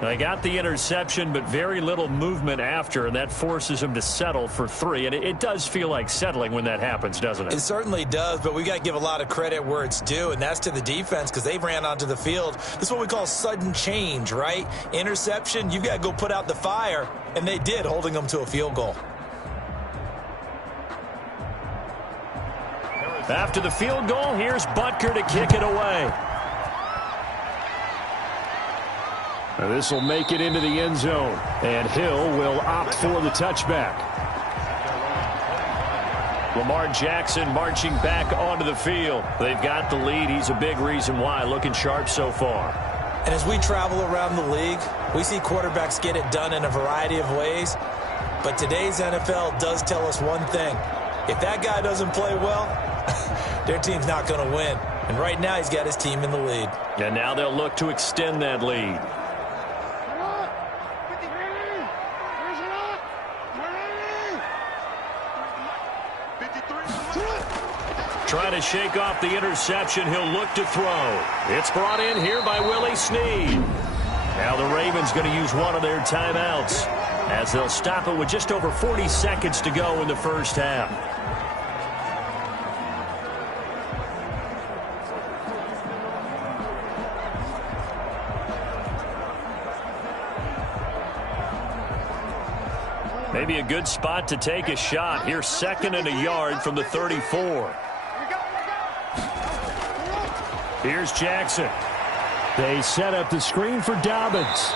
They got the interception, but very little movement after, and that forces him to settle for 3. And it does feel like settling when that happens, doesn't it? It certainly does, but we got to give a lot of credit where it's due, and that's to the defense because they ran onto the field. This is what we call sudden change, right? Interception, you got to go put out the fire, and they did, holding them to a field goal. After the field goal, here's Butker to kick it away. This will make it into the end zone, and Hill will opt for the touchback. Lamar Jackson marching back onto the field. They've got the lead. He's a big reason why. Looking sharp so far. And as we travel around the league, we see quarterbacks get it done in a variety of ways. But today's NFL does tell us one thing. If that guy doesn't play well, their team's not going to win. And right now he's got his team in the lead. And now they'll look to extend that lead. Trying to shake off the interception. He'll look to throw. It's brought in here by Willie Snead. Now the Ravens going to use one of their timeouts as they'll stop it with just over 40 seconds to go in the first half. Maybe a good spot to take a shot. Here's 2nd and a yard from the 34. Here's Jackson. They set up the screen for Dobbins.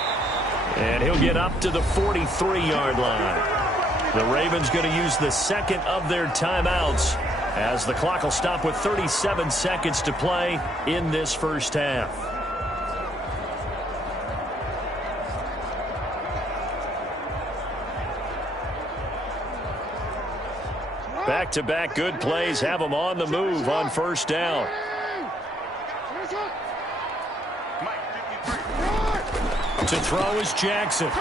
And he'll get up to the 43-yard line. The Ravens going to use the second of their timeouts as the clock will stop with 37 seconds to play in this first half. Back-to-back good plays have them on the move on first down. To throw is Jackson.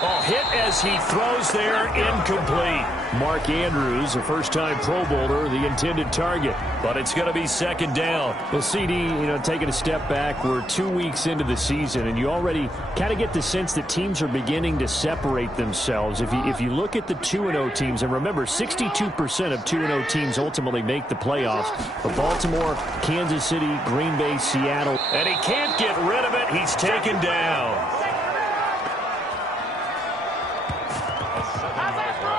Oh, hit as he throws there, incomplete. Mark Andrews, a first-time Pro Bowler, the intended target. But it's going to be 2nd down. Well, CD, taking a step back, we're 2 weeks into the season, and you already kind of get the sense that teams are beginning to separate themselves. If you look at the 2-0 teams, and remember, 62% of 2-0 teams ultimately make the playoffs. But Baltimore, Kansas City, Green Bay, Seattle. And he can't get rid of it. He's taken down.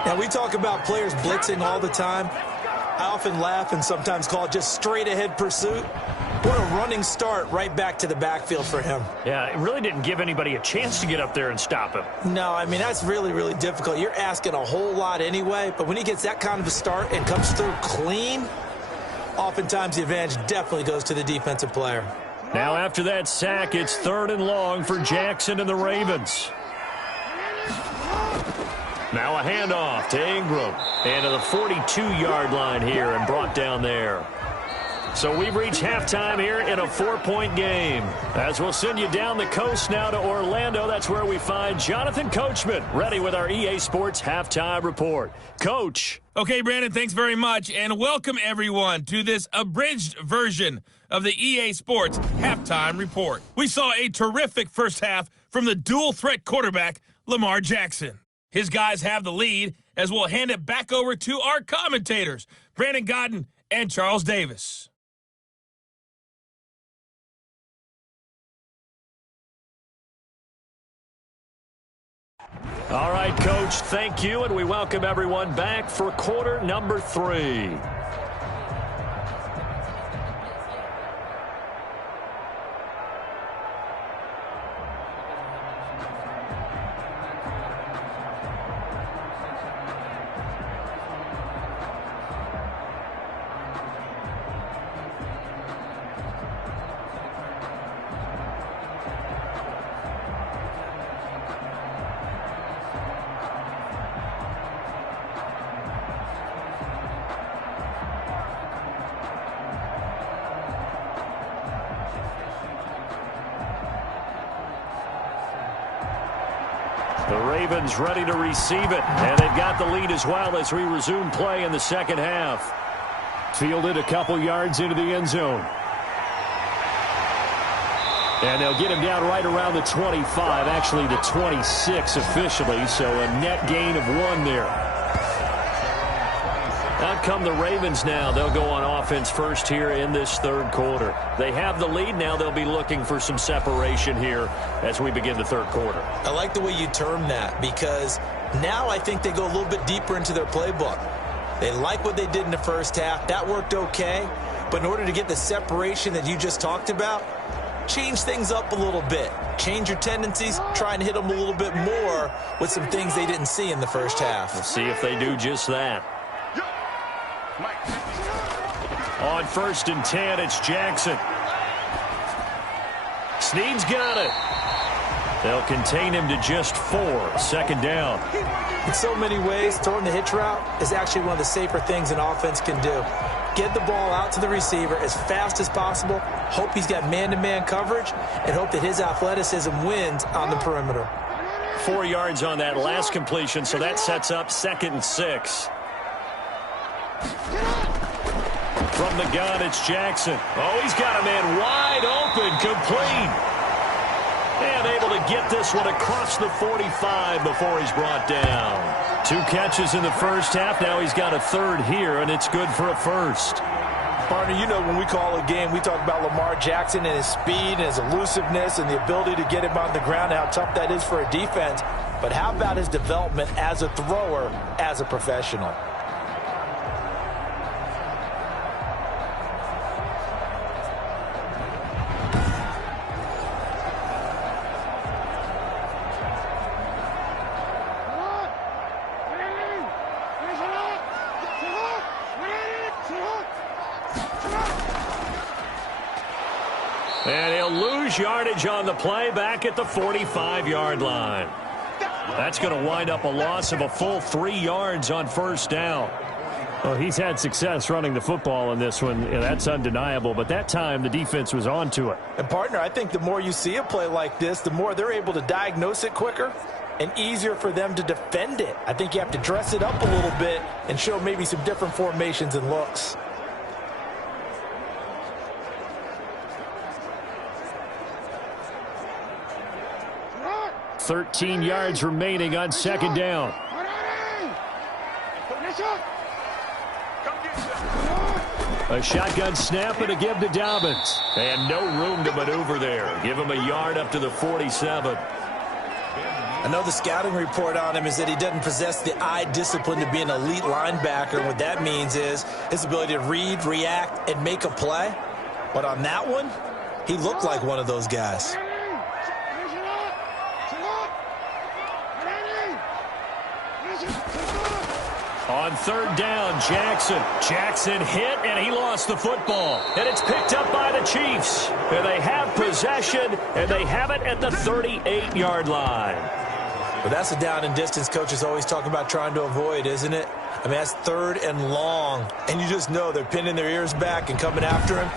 Now, we talk about players blitzing all the time. I often laugh and sometimes call it just straight-ahead pursuit. What a running start right back to the backfield for him. Yeah, it really didn't give anybody a chance to get up there and stop him. No, I mean, that's really, really difficult. You're asking a whole lot anyway, but when he gets that kind of a start and comes through clean, oftentimes the advantage definitely goes to the defensive player. Now after that sack, it's 3rd and long for Jackson and the Ravens. Now a handoff to Ingram. And to the 42-yard line here and brought down there. So we've reached halftime here in a 4-point game. As we'll send you down the coast now to Orlando, that's where we find Jonathan Coachman, ready with our EA Sports Halftime Report. Coach. Okay, Brandon, thanks very much. And welcome, everyone, to this abridged version of the EA Sports Halftime Report. We saw a terrific first half from the dual-threat quarterback, Lamar Jackson. His guys have the lead as we'll hand it back over to our commentators, Brandon Gotti and Charles Davis. All right, Coach, thank you, and we welcome everyone back for quarter number 3. The Ravens ready to receive it, and they've got the lead as well as we resume play in the second half. Fielded a couple yards into the end zone. And they'll get him down right around the 25, actually the 26 officially, so a net gain of 1 there. Out come the Ravens now. They'll go on offense first here in this third quarter. They have the lead now. They'll be looking for some separation here as we begin the third quarter. I like the way you term that because now I think they go a little bit deeper into their playbook. They like what they did in the first half. That worked okay. But in order to get the separation that you just talked about, change things up a little bit. Change your tendencies, try and hit them a little bit more with some things they didn't see in the first half. We'll see if they do just that. On 1st and 10, it's Jackson. Snead's got it. They'll contain him to just 4. 2nd down. In so many ways, throwing the hitch route is actually one of the safer things an offense can do. Get the ball out to the receiver as fast as possible, hope he's got man-to-man coverage, and hope that his athleticism wins on the perimeter. 4 yards on that last completion, so that sets up 2nd and 6. From the gun, it's Jackson. Oh, he's got a man wide open, complete. And able to get this one across the 45 before he's brought down. 2 catches in the first half. Now he's got a 3rd here, and it's good for a 1st. Partner, you know when we call a game, we talk about Lamar Jackson and his speed and his elusiveness and the ability to get him on the ground, how tough that is for a defense. But how about his development as a thrower, as a professional? 2 yardage on the play back at the 45-yard line. That's going to wind up a loss of a full 3 yards on 1st down. Well, he's had success running the football in this one. That's undeniable. But that time, the defense was on to it. And, partner, I think the more you see a play like this, the more they're able to diagnose it quicker and easier for them to defend it. I think you have to dress it up a little bit and show maybe some different formations and looks. 13 yards remaining on 2nd down. A shotgun snap and a give to Dobbins. And no room to maneuver there. Give him a yard up to the 47. I know the scouting report on him is that he doesn't possess the eye discipline to be an elite linebacker. What that means is his ability to read, react, and make a play. But on that one, he looked like one of those guys. On 3rd down, Jackson hit, and he lost the football. And it's picked up by the Chiefs. And they have possession, and they have it at the 38-yard line. But that's a down and distance coaches always talk about trying to avoid, isn't it? I mean, that's 3rd and long. And you just know they're pinning their ears back and coming after him,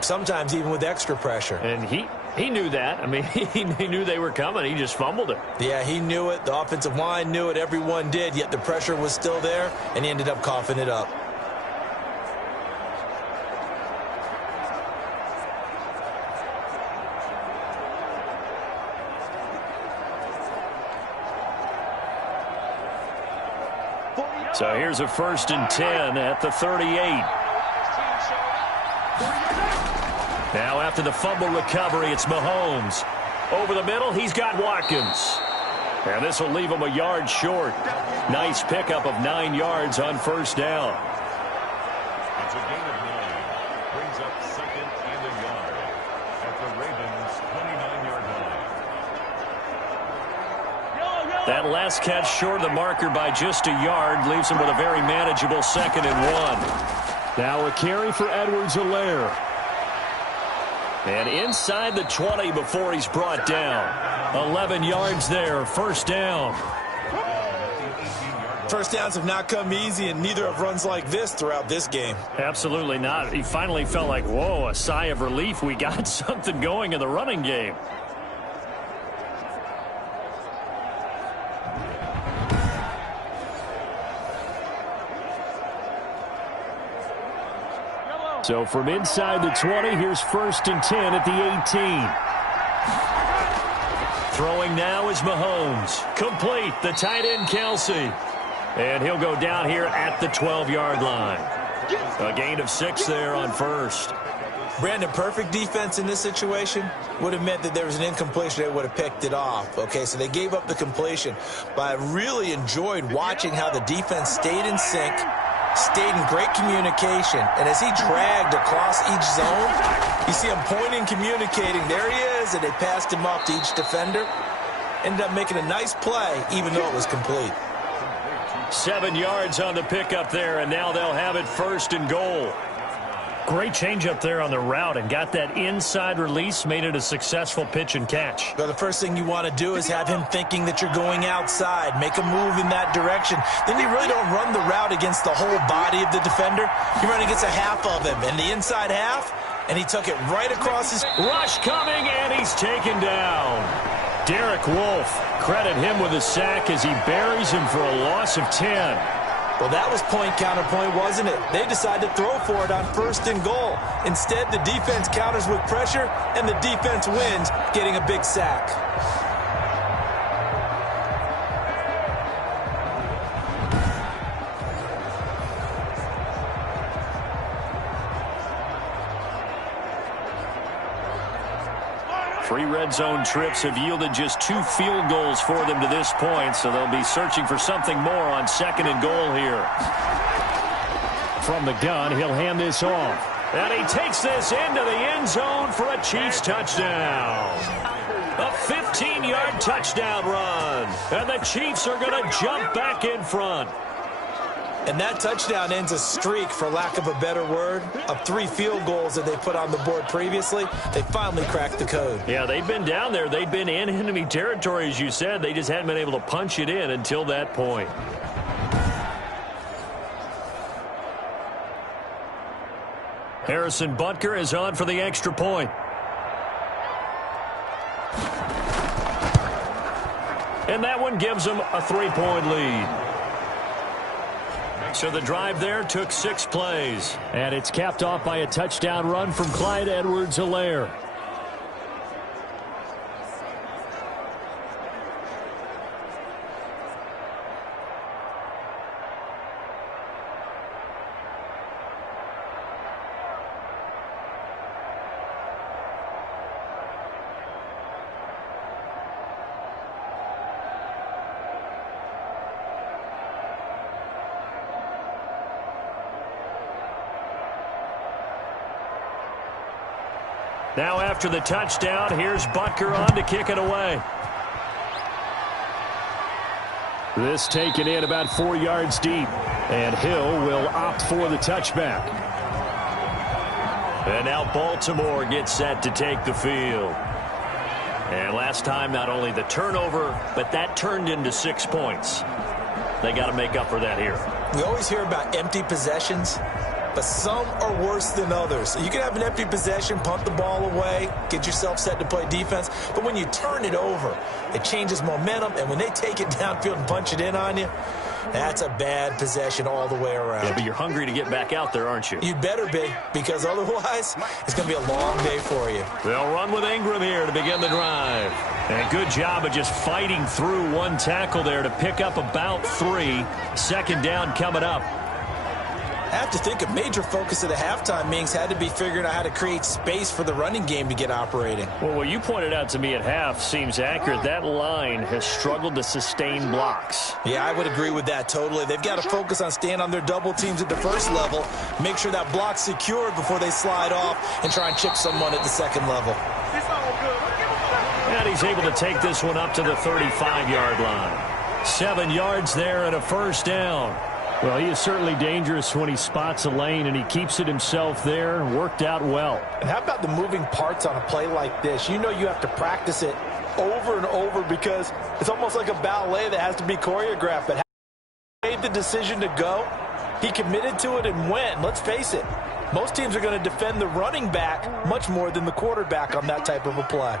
sometimes even with extra pressure. And he knew that. I mean, he knew they were coming. He just fumbled it. Yeah, he knew it. The offensive line knew it. Everyone did, yet the pressure was still there, and he ended up coughing it up. So here's a 1st and 10 at the 38. Now after the fumble recovery, it's Mahomes. Over the middle, he's got Watkins. And this will leave him a yard short. Nice pickup of 9 yards on 1st down. It's a gain of 9. Brings up 2nd and a yard at the Ravens' 29-yard line. That last catch short of the marker by just a yard leaves him with a very manageable 2nd and 1. Now a carry for Edwards-Helaire. And inside the 20 before he's brought down. 11 yards there, 1st down. First downs have not come easy, and neither have runs like this throughout this game. Absolutely not. He finally felt like, whoa, a sigh of relief. We got something going in the running game. So from inside the 20, here's 1st and 10 at the 18. Throwing now is Mahomes. Complete, the tight end Kelsey. And he'll go down here at the 12-yard line. A gain of 6 there on 1st. Brandon, perfect defense in this situation would have meant that there was an incompletion. They would have picked it off. Okay, so they gave up the completion. But I really enjoyed watching how the defense stayed in sync, stayed in great communication. And as he dragged across each zone, you see him pointing, communicating. There he is, and they passed him off to each defender. Ended up making a nice play, even though it was complete. 7 yards on the pickup there, and now they'll have it 1st and goal. Great change up there on the route and got that inside release, made it a successful pitch and catch. Well, the first thing you want to do is have him thinking that you're going outside, make a move in that direction. Then you really don't run the route against the whole body of the defender. You run against a half of him, and the inside half, and he took it right across his... Rush coming, and he's taken down. Derek Wolfe, credit him with a sack as he buries him for a loss of 10. Well, that was point counterpoint, wasn't it? They decided to throw for it on 1st and goal. Instead, the defense counters with pressure, and the defense wins, getting a big sack. Three red zone trips have yielded just 2 field goals for them to this point, so they'll be searching for something more on 2nd and goal here. From the gun, he'll hand this off. And he takes this into the end zone for a Chiefs touchdown. A 15-yard touchdown run. And the Chiefs are going to jump back in front. And that touchdown ends a streak, for lack of a better word, of 3 field goals that they put on the board previously. They finally cracked the code. Yeah, they've been down there. They've been in enemy territory, as you said. They just hadn't been able to punch it in until that point. Harrison Butker is on for the extra point. And that one gives them a 3-point lead. So the drive there took 6 plays. And it's capped off by a touchdown run from Clyde Edwards-Helaire. Now after the touchdown, here's Butker on to kick it away. This taken in about 4 yards deep. And Hill will opt for the touchback. And now Baltimore gets set to take the field. And last time, not only the turnover, but that turned into 6 points. They got to make up for that here. We always hear about empty possessions, but some are worse than others. You can have an empty possession, punt the ball away, get yourself set to play defense. But when you turn it over, it changes momentum. And when they take it downfield and punch it in on you, that's a bad possession all the way around. Yeah, but you're hungry to get back out there, aren't you? You'd better be, because otherwise it's going to be a long day for you. They'll run with Ingram here to begin the drive. And a good job of just fighting through one tackle there to pick up about 3. 2nd down coming up. I have to think a major focus of the halftime meetings had to be figuring out how to create space for the running game to get operating. Well, what you pointed out to me at half seems accurate. That line has struggled to sustain blocks. Yeah, I would agree with that totally. They've got to focus on staying on their double teams at the first level, make sure that block's secured before they slide off and try and chip someone at the 2nd level. And he's able to take this one up to the 35-yard line. 7 yards there and a 1st down. Well, he is certainly dangerous when he spots a lane, and he keeps it himself there. Worked out well. And how about the moving parts on a play like this? You know you have to practice it over and over because it's almost like a ballet that has to be choreographed. But he made the decision to go. He committed to it and went. Let's face it, most teams are going to defend the running back much more than the quarterback on that type of a play.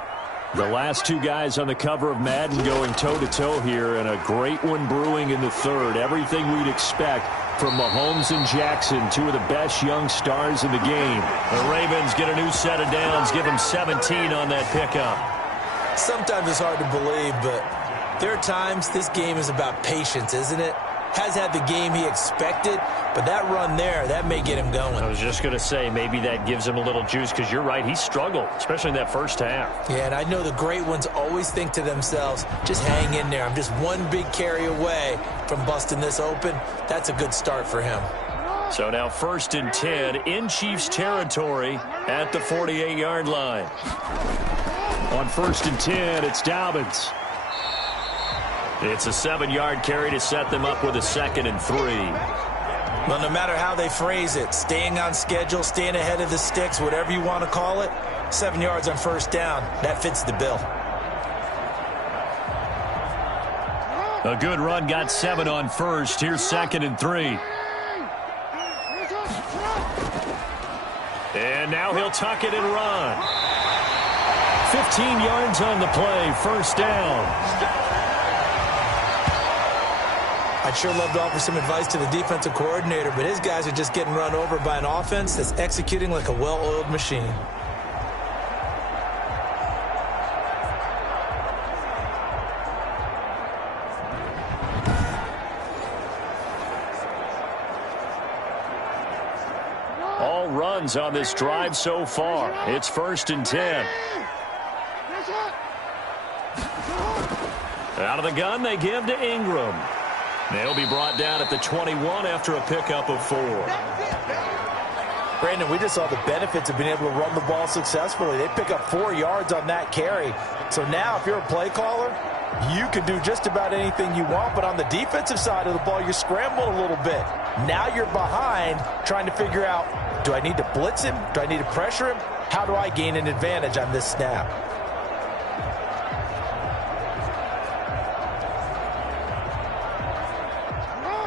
The last 2 guys on the cover of Madden going toe-to-toe here, and a great one brewing in the 3rd. Everything we'd expect from Mahomes and Jackson, 2 of the best young stars in the game. The Ravens get a new set of downs, give them 17 on that pickup. Sometimes it's hard to believe, but there are times this game is about patience, isn't it? Has had the game he expected, but that run there, that may get him going. I was just going to say, maybe that gives him a little juice, because you're right, he struggled, especially in that first half. Yeah, and I know the great ones always think to themselves, just hang in there. I'm just one big carry away from busting this open. That's a good start for him. So now 1st and 10 in Chiefs territory at the 48-yard line. On 1st and 10, it's Dobbins. It's a 7-yard carry to set them up with a 2nd and 3. Well, no matter how they phrase it, staying on schedule, staying ahead of the sticks, whatever you want to call it, 7 yards on 1st down, that fits the bill. A good run got 7 on 1st. Here's 2nd and 3. And now he'll tuck it and run. 15 yards on the play, 1st down. I'd sure love to offer some advice to the defensive coordinator, but his guys are just getting run over by an offense that's executing like a well-oiled machine. All runs on this drive so far. It's 1st and 10. Out of the gun, they give to Ingram. They'll be brought down at the 21 after a pickup of 4. Brandon, we just saw the benefits of being able to run the ball successfully. They pick up 4 yards on that carry. So now if you're a play caller, you can do just about anything you want. But on the defensive side of the ball, you scramble a little bit. Now you're behind trying to figure out, do I need to blitz him? Do I need to pressure him? How do I gain an advantage on this snap?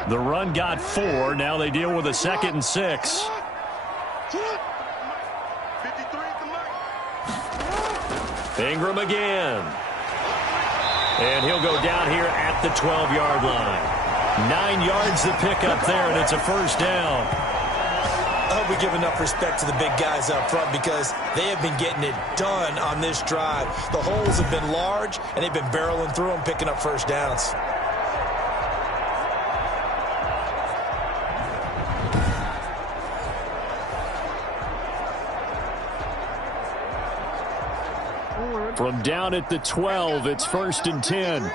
The run got 4. Now they deal with a 2nd and 6. Ingram again. And he'll go down here at the 12-yard line. 9 yards to pick up there, and it's a 1st down. I hope we give enough respect to the big guys up front because they have been getting it done on this drive. The holes have been large, and they've been barreling through them, picking up 1st downs. From down at the 12, it's 1st and 10.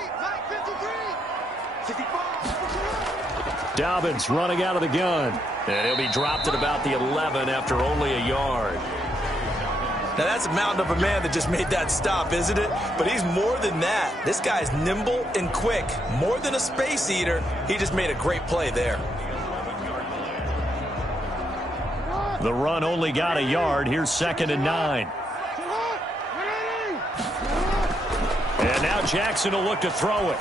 Dobbins running out of the gun. And he'll be dropped at about the 11 after only a yard. Now that's a mountain of a man that just made that stop, isn't it? But he's more than that. This guy's nimble and quick. More than a space eater, he just made a great play there. The run only got a yard. Here's 2nd and 9. And now Jackson will look to throw it.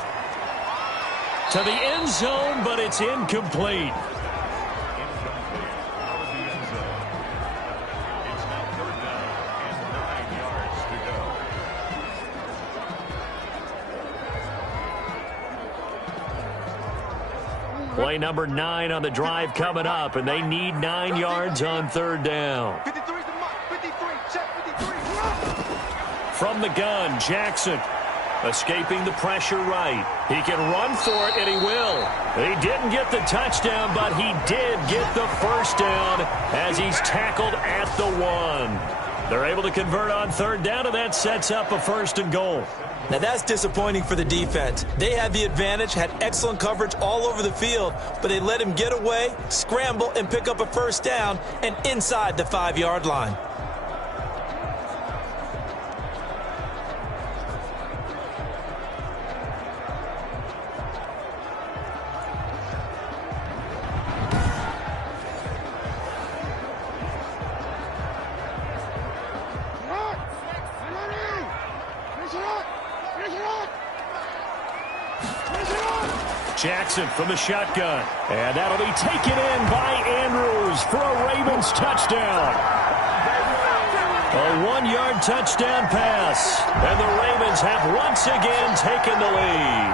To the end zone, but it's incomplete. Play number 9 on the drive coming up, and they need 9 yards on 3rd down. 53 to Mike. 53. Check 53. From the gun, Jackson escaping the pressure right. He can run for it, and he will. He didn't get the touchdown, but he did get the 1st down as he's tackled at the 1. They're able to convert on 3rd down, and that sets up a 1st and goal. Now that's disappointing for the defense. They had the advantage, had excellent coverage all over the field, but they let him get away, scramble, and pick up a 1st down, and inside the 5-yard line. Jackson from the shotgun. And that'll be taken in by Andrews for a Ravens touchdown. A 1-yard touchdown pass. And the Ravens have once again taken the lead.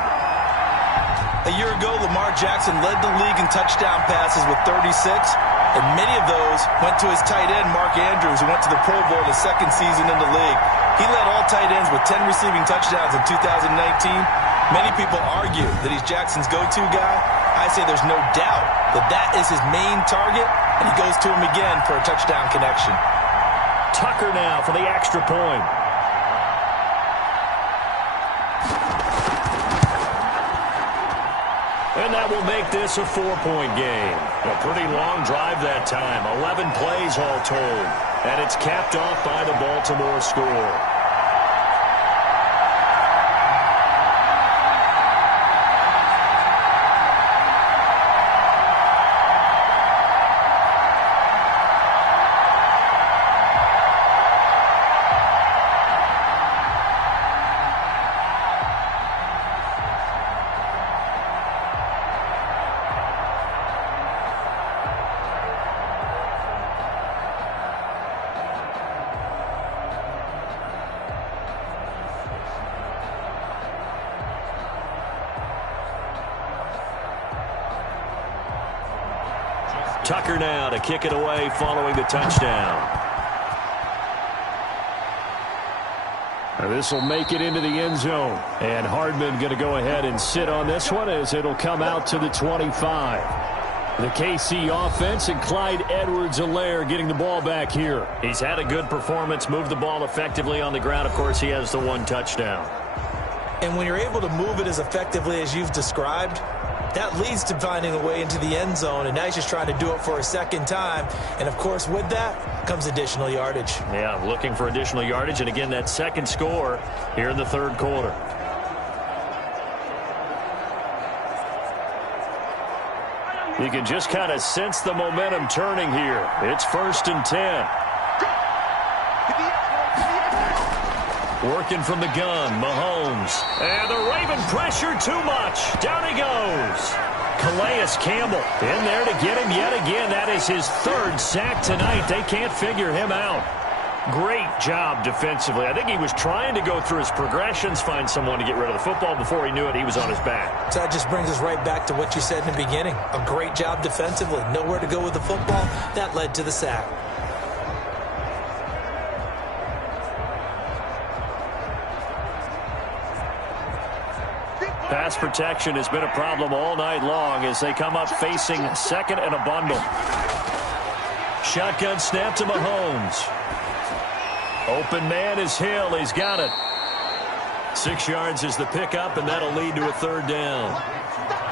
A year ago, Lamar Jackson led the league in touchdown passes with 36, and many of those went to his tight end, Mark Andrews, who went to the Pro Bowl his 2nd season in the league. He led all tight ends with 10 receiving touchdowns in 2019. Many people argue that he's Jackson's go-to guy. I say there's no doubt that that is his main target, and he goes to him again for a touchdown connection. Tucker now for the extra point. And that will make this a 4-point game. A pretty long drive that time. 11 plays all told. And it's capped off by the Baltimore score. Tucker now to kick it away following the touchdown. This will make it into the end zone. And Hardman going to go ahead and sit on this one as it'll come out to the 25. The KC offense and Clyde Edwards-Helaire getting the ball back here. He's had a good performance, moved the ball effectively on the ground. Of course, he has the one touchdown. And when you're able to move it as effectively as you've described, that leads to finding a way into the end zone, and now he's just trying to do it for a second time. And, of course, with that comes additional yardage. Yeah, looking for additional yardage, and, again, that second score here in the third quarter. You can just kind of sense the momentum turning here. It's 1st and 10. Working from the gun, Mahomes. And the Raven pressure too much. Down he goes. Calais Campbell in there to get him yet again. That is his 3rd sack tonight. They can't figure him out. Great job defensively. I think he was trying to go through his progressions, find someone to get rid of the football. Before he knew it, he was on his back. So that just brings us right back to what you said in the beginning. A great job defensively. Nowhere to go with the football. That led to the sack. Pass protection has been a problem all night long as they come up facing 2nd and a bundle. Shotgun snap to Mahomes. Open man is Hill. He's got it. 6 yards is the pickup, and that'll lead to a 3rd down.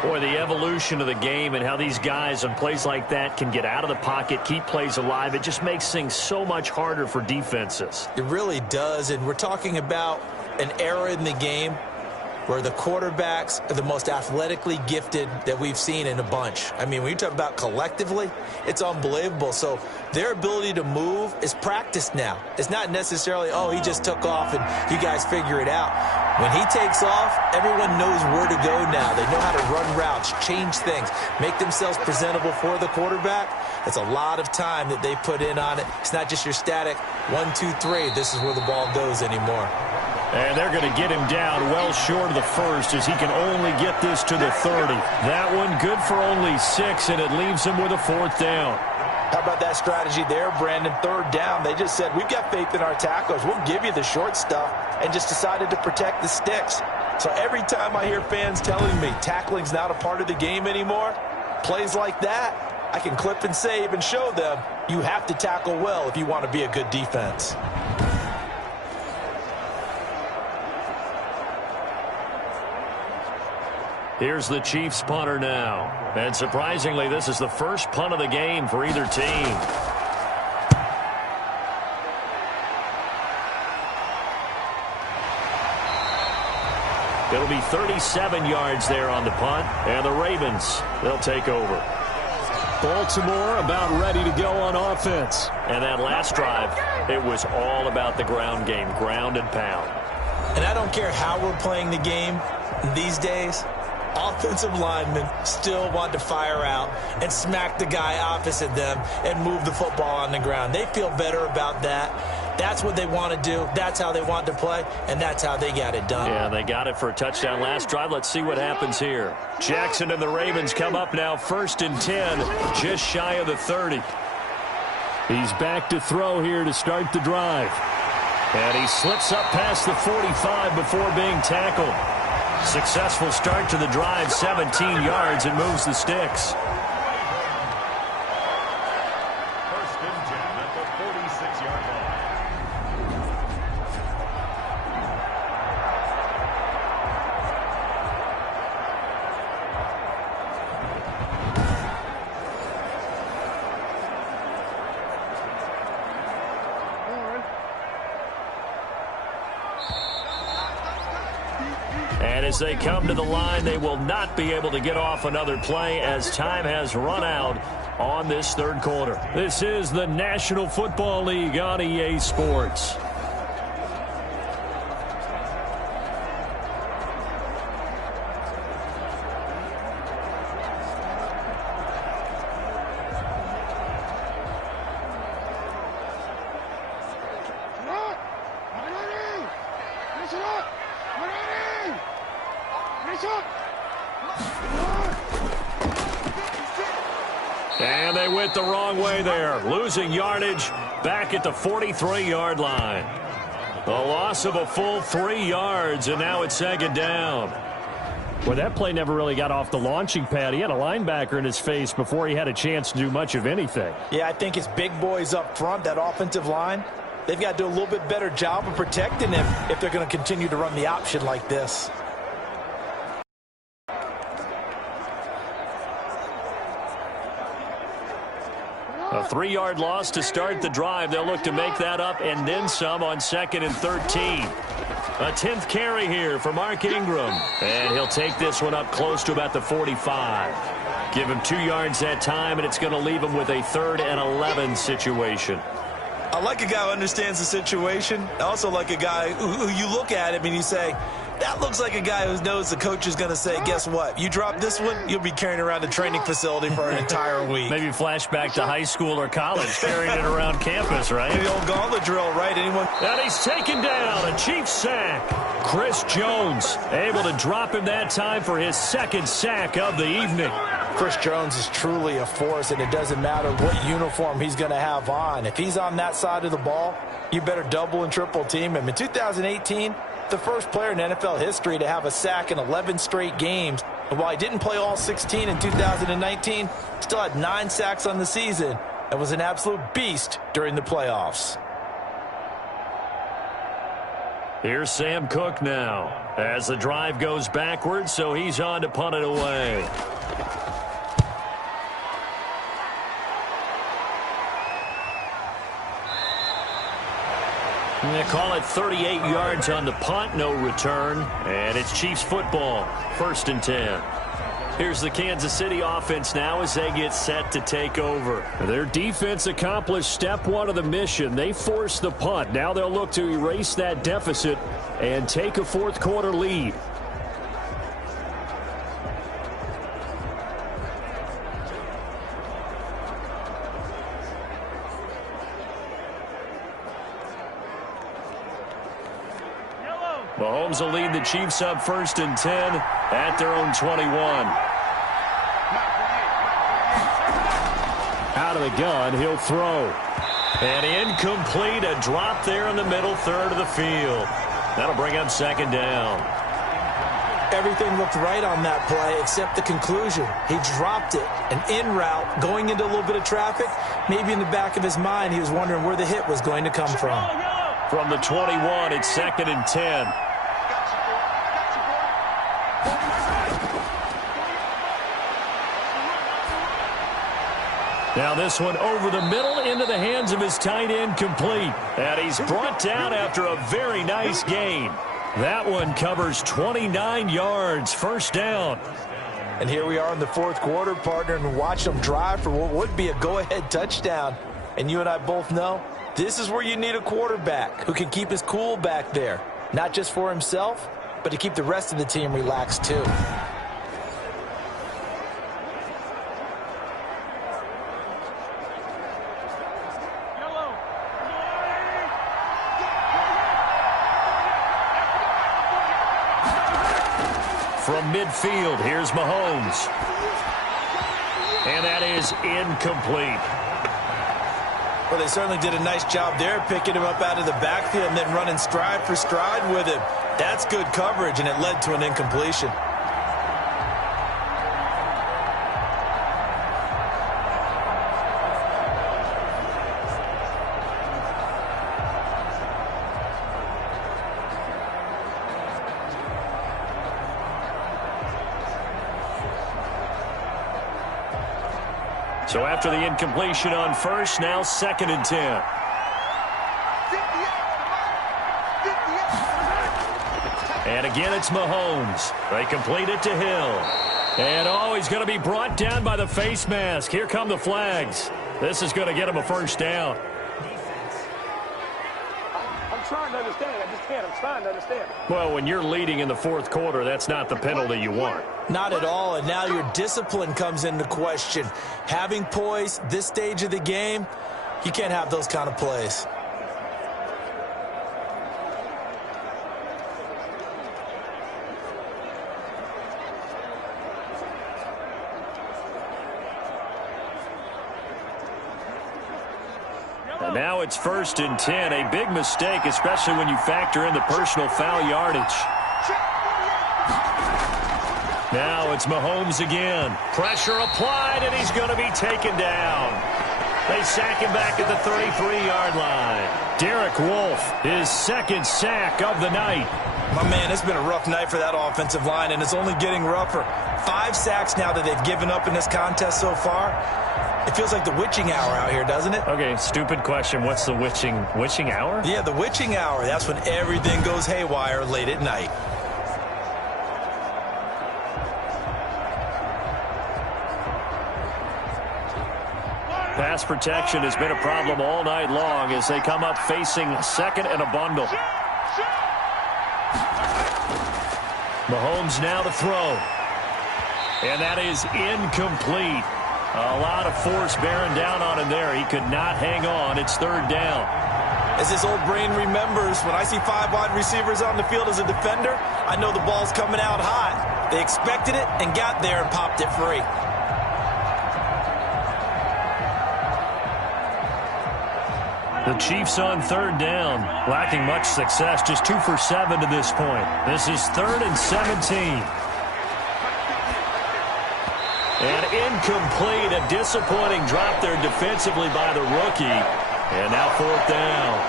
Boy, the evolution of the game and how these guys on plays like that can get out of the pocket, keep plays alive, it just makes things so much harder for defenses. It really does, and we're talking about an era in the game where the quarterbacks are the most athletically gifted that we've seen in a bunch. I mean, when you talk about collectively, it's unbelievable. So their ability to move is practiced now. It's not necessarily, oh, he just took off and you guys figure it out. When he takes off, everyone knows where to go now. They know how to run routes, change things, make themselves presentable for the quarterback. It's a lot of time that they put in on it. It's not just your static 1, 2, 3. This is where the ball goes anymore. And they're going to get him down well short of the 1st as he can only get this to the 30. That one good for only 6, and it leaves him with a 4th down. How about that strategy there, Brandon? 3rd down. They just said, we've got faith in our tackles. We'll give you the short stuff, and just decided to protect the sticks. So every time I hear fans telling me tackling's not a part of the game anymore, plays like that, I can clip and save and show them you have to tackle well if you want to be a good defense. Here's the Chiefs punter now. And surprisingly, this is the first punt of the game for either team. It'll be 37 yards there on the punt. And the Ravens, they'll take over. Baltimore about ready to go on offense. And that last drive, it was all about the ground game, ground and pound. And I don't care how we're playing the game these days, offensive linemen still want to fire out and smack the guy opposite them and move the football on the ground. They feel better about that. That's what they want to do. That's how they want to play, and that's how they got it done. Yeah, they got it for a touchdown last drive. Let's see what happens here. Jackson and the Ravens come up now 1st and 10, just shy of the 30. He's back to throw here to start the drive. And he slips up past the 45 before being tackled. Successful start to the drive, 17 yards, and moves the sticks. 1st and 10 at the 46-yard line. And as they come to the line, they will not be able to get off another play as time has run out on this third quarter. This is the National Football League on EA Sports. And they went the wrong way there, losing yardage back at the 43-yard line. A loss of a full 3 yards, and now it's second down. Well, that play never really got off the launching pad. He had a linebacker in his face before he had a chance to do much of anything. Yeah, I think his big boys up front, that offensive line, they've got to do a little bit better job of protecting him if they're going to continue to run the option like this. A 3-yard loss to start the drive. They'll look to make that up and then some on 2nd and 13. A 10th carry here for Mark Ingram. And he'll take this one up close to about the 45. Give him 2 yards that time, and it's going to leave him with a 3rd and 11 situation. I like a guy who understands the situation. I also like a guy who you look at him and you say, that looks like a guy who knows the coach is going to say, guess what? You drop this one, you'll be carrying around the training facility for an entire week. Maybe flashback to high school or college, carrying it around campus, right? The old gauntlet drill, right? Anyone? And he's taken down, a Chiefs sack. Chris Jones able to drop him that time for his 2nd sack of the evening. Chris Jones is truly a force, and it doesn't matter what uniform he's going to have on. If he's on that side of the ball, you better double and triple team him. In 2018, the first player in NFL history to have a sack in 11 straight games. And while he didn't play all 16 in 2019, still had 9 sacks on the season and was an absolute beast during the playoffs. Here's Sam Cook now as the drive goes backwards, so he's on to punt it away. They call it 38 yards on the punt, no return, and it's Chiefs football, 1st and 10. Here's the Kansas City offense now as they get set to take over. Their defense accomplished step 1 of the mission. They forced the punt. Now they'll look to erase that deficit and take a 4th quarter lead. Mahomes will lead the Chiefs up 1st and 10 at their own 21. Out of the gun, he'll throw. And incomplete, a drop there in the middle third of the field. That'll bring up 2nd down. Everything looked right on that play except the conclusion. He dropped it, an in route, going into a little bit of traffic. Maybe in the back of his mind, he was wondering where the hit was going to come from. From the 21, it's 2nd and 10. Now this one over the middle into the hands of his tight end, complete. And he's brought down after a very nice gain. That one covers 29 yards, 1st down. And here we are in the 4th quarter, partner, and watch them drive for what would be a go-ahead touchdown. And you and I both know this is where you need a quarterback who can keep his cool back there. Not just for himself, but to keep the rest of the team relaxed too. From midfield, here's Mahomes. And that is incomplete. Well, they certainly did a nice job there, picking him up out of the backfield and then running stride for stride with him. That's good coverage, and it led to an incompletion. So after the incompletion on 1st, now 2nd and 10. And again, it's Mahomes. They complete it to Hill. And, oh, he's going to be brought down by the face mask. Here come the flags. This is going to get him a first down. I'm trying to understand. I just can't. I'm trying to understand. Well, when you're leading in the fourth quarter, that's not the penalty you want. Not at all, and now your discipline comes into question. Having poise this stage of the game, you can't have those kind of plays. And now it's 1st and 10. A big mistake, especially when you factor in the personal foul yardage. Now it's Mahomes again. Pressure applied, and he's going to be taken down. They sack him back at the 33-yard line. Derek Wolfe, his 2nd sack of the night. My man, it's been a rough night for that offensive line, and it's only getting rougher. 5 sacks now that they've given up in this contest so far. It feels like the witching hour out here, doesn't it? Okay, stupid question. What's the witching hour? Yeah, the witching hour. That's when everything goes haywire late at night. Pass protection has been a problem all night long as they come up facing 2nd and a bundle. Mahomes now to throw. And that is incomplete. A lot of force bearing down on him there. He could not hang on. It's 3rd down. As his old brain remembers, when I see 5 wide receivers on the field as a defender, I know the ball's coming out hot. They expected it and got there and popped it free. The Chiefs on 3rd down, lacking much success, just 2 for 7 to this point. This is 3rd and 17. And incomplete, a disappointing drop there defensively by the rookie. And now 4th down.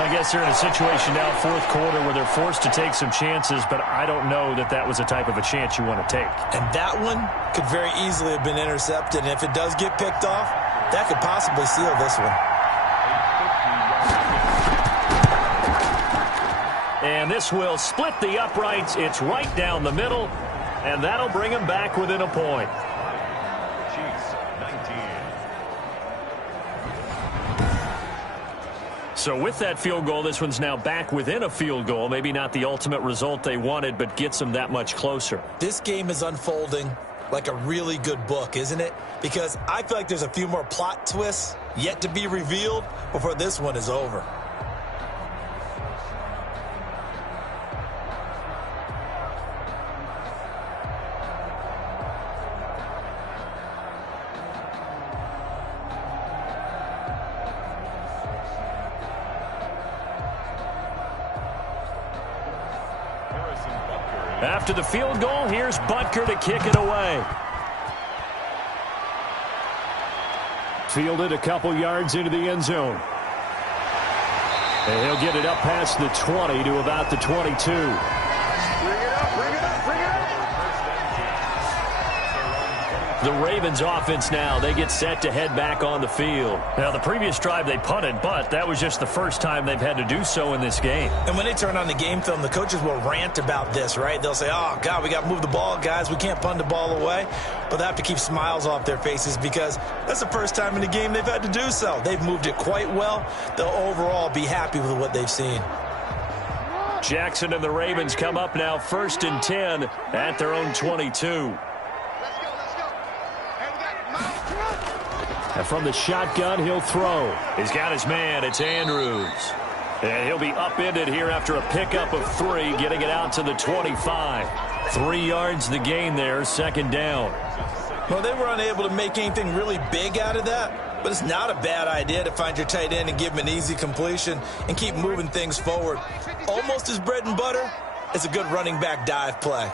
I guess they're in a situation now, 4th quarter, where they're forced to take some chances, but I don't know that that was the type of a chance you want to take. And that one could very easily have been intercepted. And if it does get picked off, that could possibly seal this one. And this will split the uprights. It's right down the middle, and that'll bring him back within a point. Chiefs, 19. So with that field goal, this one's now back within a field goal. Maybe not the ultimate result they wanted, but gets them that much closer. This game is unfolding like a really good book, isn't it? Because I feel like there's a few more plot twists yet to be revealed before this one is over. After the field goal, here's Butker to kick it away. Fielded a couple yards into the end zone. And he'll get it up past the 20 to about the 22. Bring it up, bring it up, bring it up. The Ravens offense now, they get set to head back on the field. Now, the previous drive they punted, but that was just the first time they've had to do so in this game. And when they turn on the game film, the coaches will rant about this, right? They'll say, oh, God, we got to move the ball, guys. We can't punt the ball away. But they have to keep smiles off their faces because that's the first time in the game they've had to do so. They've moved it quite well. They'll overall be happy with what they've seen. Jackson and the Ravens come up now 1st and 10 at their own 22. And from the shotgun, he'll throw. He's got his man. It's Andrews. And he'll be upended here after a pickup of 3, getting it out to the 25. 3 yards the gain there, 2nd down. Well, they were unable to make anything really big out of that, but it's not a bad idea to find your tight end and give him an easy completion and keep moving things forward. Almost as bread and butter as a good running back dive play.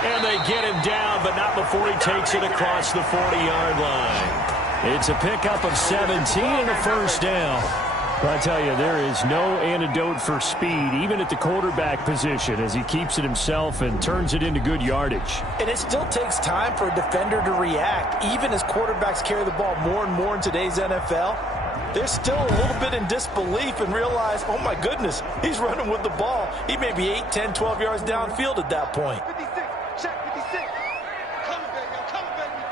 And they get him down, but not before he takes it across the 40-yard line. It's a pickup of 17 and a first down. Well, I tell you, there is no antidote for speed, even at the quarterback position, as he keeps it himself and turns it into good yardage. And it still takes time for a defender to react. Even as quarterbacks carry the ball more and more in today's NFL, they're still a little bit in disbelief and realize, oh my goodness, he's running with the ball. He may be 8, 10, 12 yards downfield at that point. 56, check 56. Coming, baby, I'm coming, baby.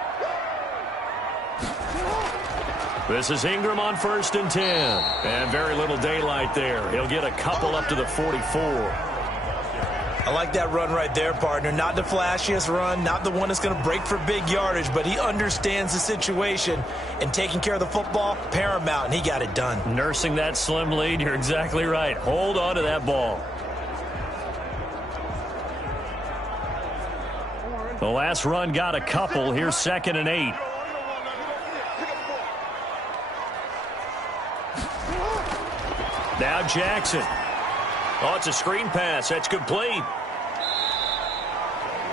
This is Ingram on 1st and 10. And very little daylight there. He'll get a couple up to the 44. I like that run right there, partner. Not the flashiest run, not the one that's going to break for big yardage, but he understands the situation, and taking care of the football, paramount, and he got it done. Nursing that slim lead, you're exactly right. Hold on to that ball. The last run got a couple. Here's 2nd and 8. Now Jackson. Oh, it's a screen pass. That's complete.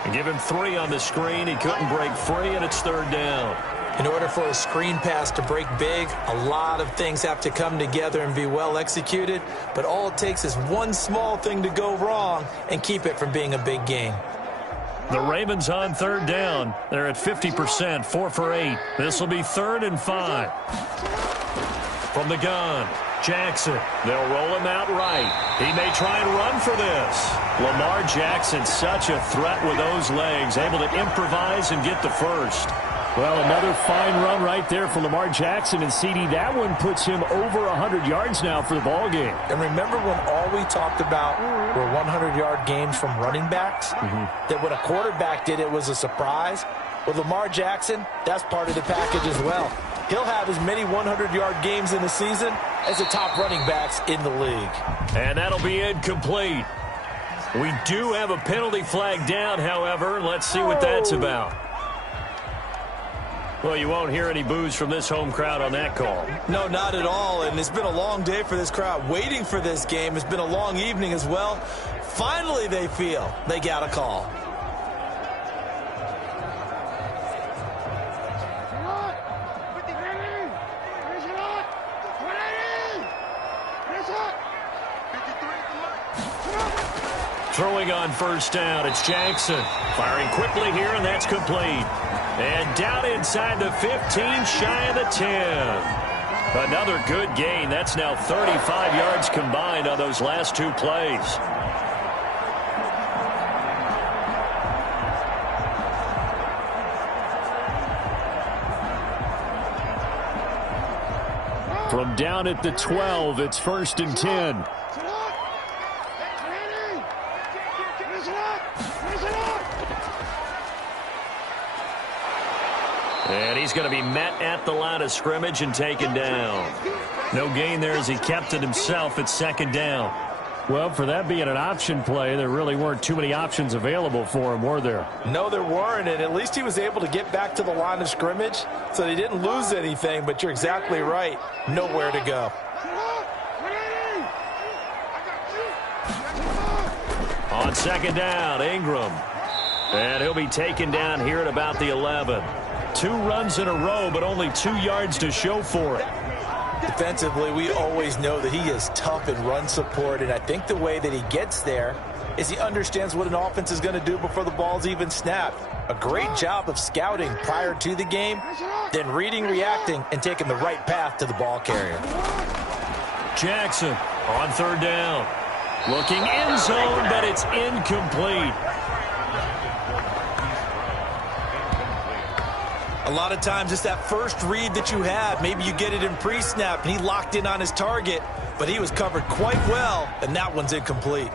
And give him 3 on the screen. He couldn't break free, and it's 3rd down. In order for a screen pass to break big, a lot of things have to come together and be well executed. But all it takes is one small thing to go wrong and keep it from being a big game. The Ravens on 3rd down. They're at 50%, 4 for 8. This will be 3rd and 5. From the gun, Jackson. They'll roll him out right. He may try and run for this. Lamar Jackson, such a threat with those legs, able to improvise and get the first. Well, another fine run right there for Lamar Jackson, and CD, that one puts him over 100 yards now for the ball game. And remember when all we talked about were 100-yard games from running backs? That when a quarterback did it was a surprise? With Lamar Jackson, that's part of the package as well. He'll have as many 100-yard games in the season as the top running backs in the league. And that'll be incomplete. We do have a penalty flag down, however. Let's see what that's about. Well, you won't hear any boos from this home crowd on that call. No, not at all. And it's been a long day for this crowd waiting for this game. It's been a long evening as well. Finally, they feel they got a call. Throwing on 1st down, it's Jackson. Firing quickly here, and that's complete. And down inside the 15, shy of the 10. Another good gain. That's now 35 yards combined on those last 2 plays. From down at the 12, it's 1st and 10. And he's going to be met at the line of scrimmage and taken down. No gain there as he kept it himself at 2nd down. Well, for that being an option play, there really weren't too many options available for him, were there? No, there weren't, and at least he was able to get back to the line of scrimmage, so they didn't lose anything, but you're exactly right. Nowhere to go. On 2nd down, Ingram. And he'll be taken down here at about the 11. 2 runs in a row, but only 2 yards to show for it. Defensively, we always know that he is tough in run support, and I think the way that he gets there is he understands what an offense is going to do before the ball's even snapped. A great job of scouting prior to the game, then reading, reacting, and taking the right path to the ball carrier. Jackson on 3rd down. Looking end zone, but it's incomplete. A lot of times it's that first read that you have. Maybe you get it in pre-snap, and he locked in on his target, but he was covered quite well, and that one's incomplete.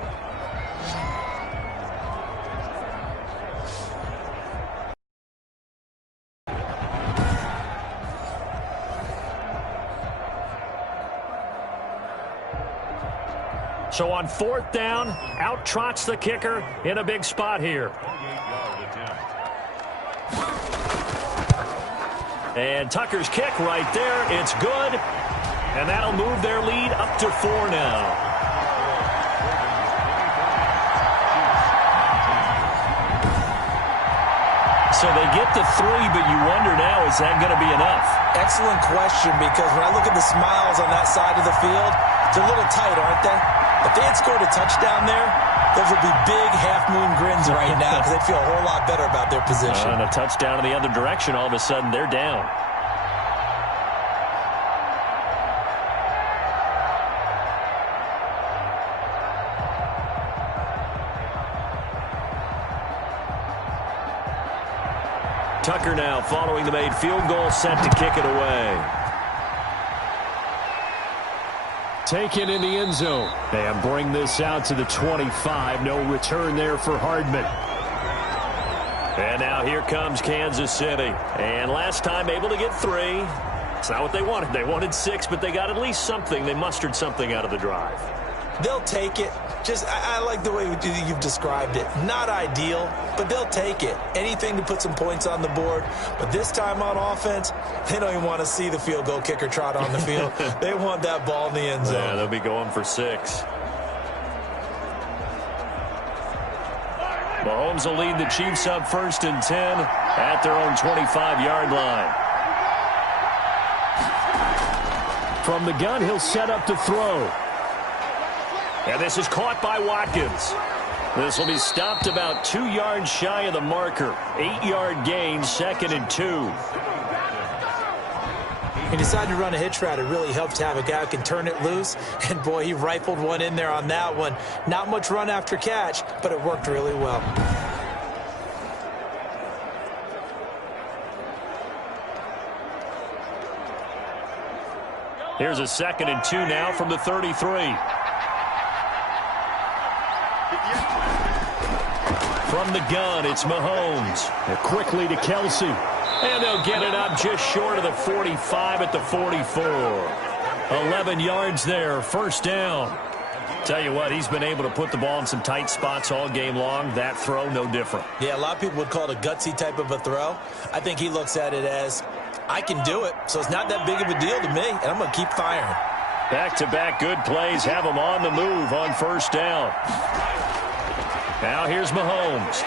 So on 4th down, out trots the kicker in a big spot here. And Tucker's kick right there. It's good. And that'll move their lead up to 4 now. So they get the 3, but you wonder now, is that going to be enough? Excellent question, because when I look at the smiles on that side of the field, it's a little tight, aren't they? If they had scored a touchdown there, those would be big half-moon grins right now because they'd feel a whole lot better about their position. And a touchdown in the other direction, all of a sudden they're down. Tucker now following the made field goal, set to kick it away. Taken in the end zone. And bring this out to the 25. No return there for Hardman. And now here comes Kansas City. And last time able to get 3. It's not what they wanted. They wanted 6, but they got at least something. They mustered something out of the drive. They'll take it. I like the way you've described it. Not ideal, but they'll take it. Anything to put some points on the board. But this time on offense, they don't even want to see the field goal kicker trot on the field. They want that ball in the end zone. Yeah, they'll be going for 6. Mahomes will lead the Chiefs up 1st and 10 at their own 25-yard line. From the gun, he'll set up to throw. And this is caught by Watkins. This will be stopped about 2 yards shy of the marker. 8-yard gain, 2nd and 2. He decided to run a hitch route. It really helps to have a guy who can turn it loose. And, boy, he rifled one in there on that one. Not much run after catch, but it worked really well. Here's a 2nd and 2 now from the 33. From the gun, it's Mahomes. And quickly to Kelsey. And they'll get it up just short of the 45 at the 44. 11 yards there, 1st down. Tell you what, he's been able to put the ball in some tight spots all game long. That throw, no different. Yeah, a lot of people would call it a gutsy type of a throw. I think he looks at it as, I can do it, so it's not that big of a deal to me, and I'm going to keep firing. Back-to-back good plays have him on the move on 1st down. Now here's Mahomes.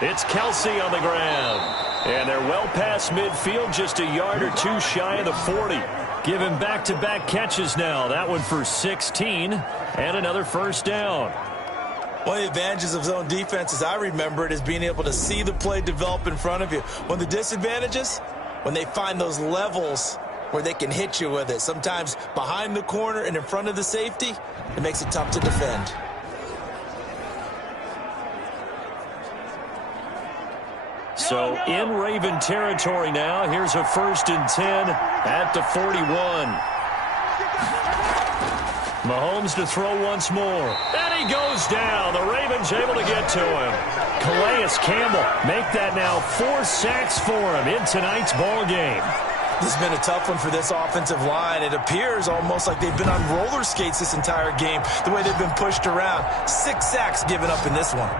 It's Kelsey on the ground. And they're well past midfield, just a yard or 2 shy of the 40. Give him back-to-back catches now. That one for 16 and another 1st down. One of the advantages of zone defense, as I remember it, is being able to see the play develop in front of you. One of the disadvantages, when they find those levels where they can hit you with it. Sometimes behind the corner and in front of the safety, it makes it tough to defend. So in Raven territory now. Here's a 1st and 10 at the 41. Mahomes to throw once more. And he goes down. The Ravens able to get to him. Calais Campbell make that now 4 sacks for him in tonight's ball game. This has been a tough one for this offensive line. It appears almost like they've been on roller skates this entire game, the way they've been pushed around. 6 sacks given up in this one.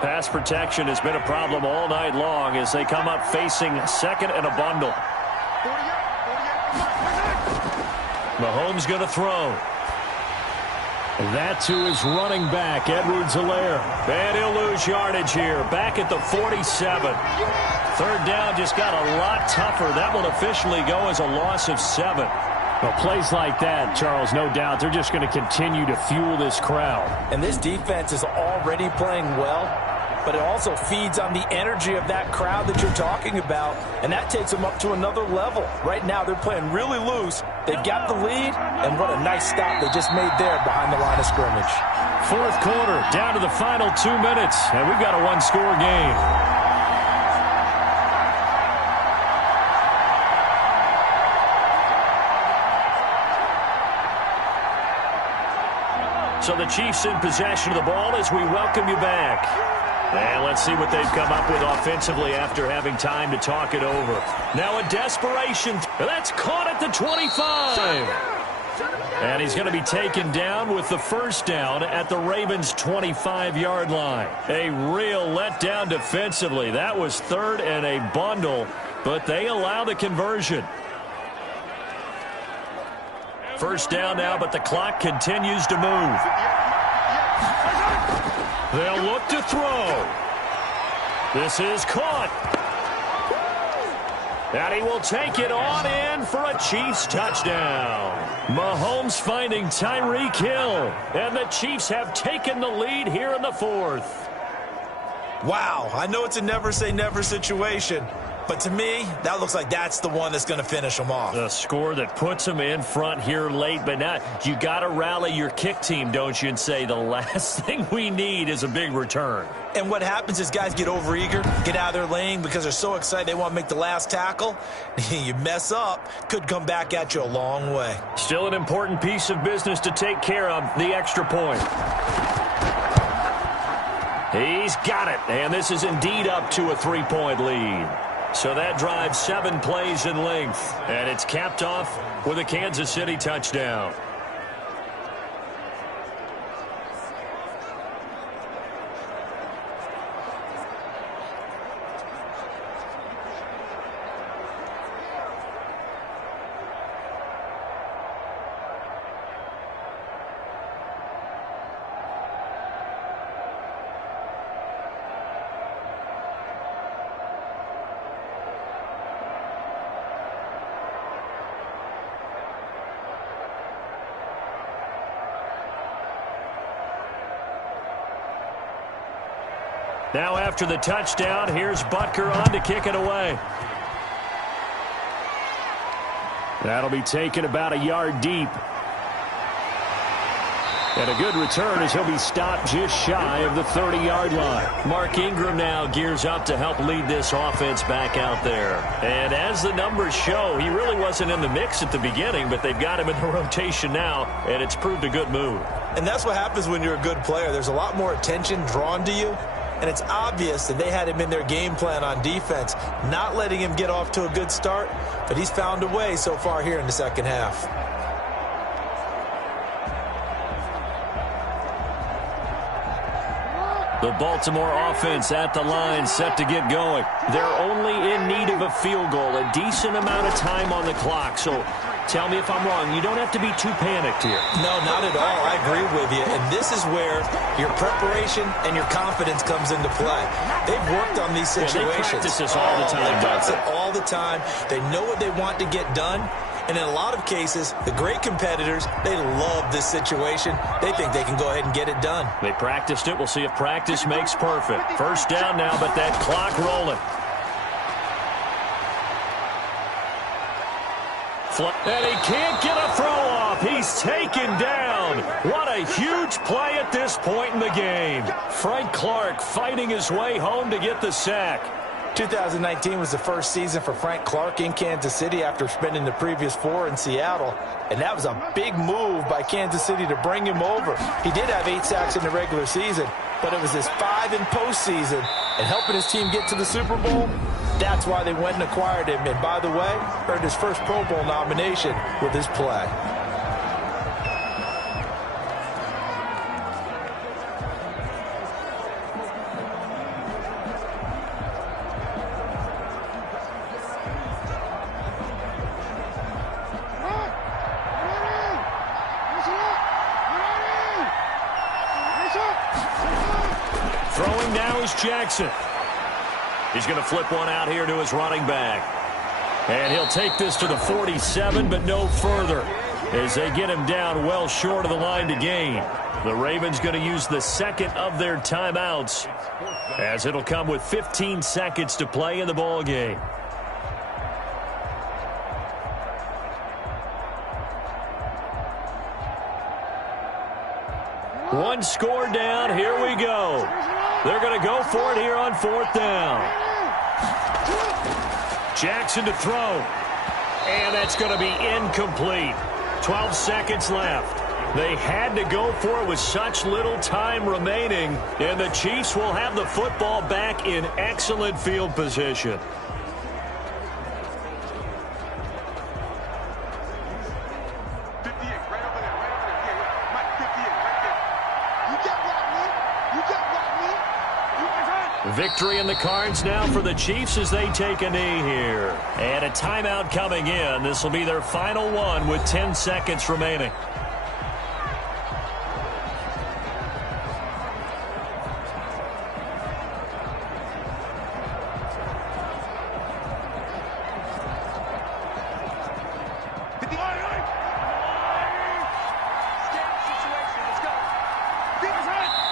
Pass protection has been a problem all night long as they come up facing 2nd and a bundle. Mahomes going to throw. That to his running back, Edwards-Helaire. And he'll lose yardage here. Back at the 47. 3rd down just got a lot tougher. That will officially go as a loss of 7. Well, plays like that, Charles, no doubt, they're just going to continue to fuel this crowd. And this defense is already playing well, but it also feeds on the energy of that crowd that you're talking about, and that takes them up to another level. Right now, they're playing really loose. They've got the lead, and what a nice stop they just made there behind the line of scrimmage. 4th quarter, down to the final 2 minutes, and we've got a 1-score game. So the Chiefs in possession of the ball as we welcome you back. And let's see what they've come up with offensively after having time to talk it over. Now a desperation. That's caught at the 25. And he's going to be taken down with the first down at the Ravens' 25-yard line. A real letdown defensively. That was third and a bundle, but they allow the conversion. First down now, but the clock continues to move. They'll look to throw. This is caught. And he will take it on in for a Chiefs touchdown. Mahomes finding Tyreek Hill. And the Chiefs have taken the lead here in the fourth. Wow, I know it's a never-say-never situation, but to me, that looks like that's the one that's going to finish them off. The score that puts them in front here late, but now you got to rally your kick team, don't you, and say the last thing we need is a big return. And what happens is guys get overeager, get out of their lane because they're so excited they want to make the last tackle. You mess up, could come back at you a long way. Still an important piece of business to take care of, the extra point. He's got it, and this is indeed up to a 3-point lead. So that drives 7 plays in length, and it's capped off with a Kansas City touchdown. Now after the touchdown, here's Butker on to kick it away. That'll be taken about a yard deep. And a good return as he'll be stopped just shy of the 30-yard line. Mark Ingram now gears up to help lead this offense back out there. And as the numbers show, he really wasn't in the mix at the beginning, but they've got him in the rotation now, and it's proved a good move. And that's what happens when you're a good player. There's a lot more attention drawn to you. And it's obvious that they had him in their game plan on defense, not letting him get off to a good start, but he's found a way so far here in the second half. The Baltimore offense at the line, set to get going. They're only in need of a field goal, a decent amount of time on the clock. So tell me if I'm wrong. You don't have to be too panicked here. No, not at all. I agree with you. And this is where your preparation and your confidence comes into play. They've worked on these situations. They practice this all the time. They practice it all the time. They know what they want to get done. And in a lot of cases, the great competitors, they love this situation. They think they can go ahead and get it done. They practiced it. We'll see if practice makes perfect. First down now, but that clock rolling. And he can't get a throw off. He's taken down. What a huge play at this point in the game. Frank Clark fighting his way home to get the sack. 2019 was the first season for Frank Clark in Kansas City after spending the previous 4 in Seattle. And that was a big move by Kansas City to bring him over. He did have 8 sacks in the regular season, but it was his 5 in postseason. And helping his team get to the Super Bowl, that's why they went and acquired him. And by the way, earned his first Pro Bowl nomination with his play. Throwing now is Jackson. He's going to flip one out here to his running back. And he'll take this to the 47, but no further, as they get him down well short of the line to gain. The Ravens going to use the second of their timeouts, as it'll come with 15 seconds to play in the ball game. One score down. Here we go. They're going to go for it here on 4th down. Jackson to throw. And that's going to be incomplete. 12 seconds left. They had to go for it with such little time remaining. And the Chiefs will have the football back in excellent field position. Victory in the cards now for the Chiefs as they take a knee here. And a timeout coming in. This will be their final one with 10 seconds remaining.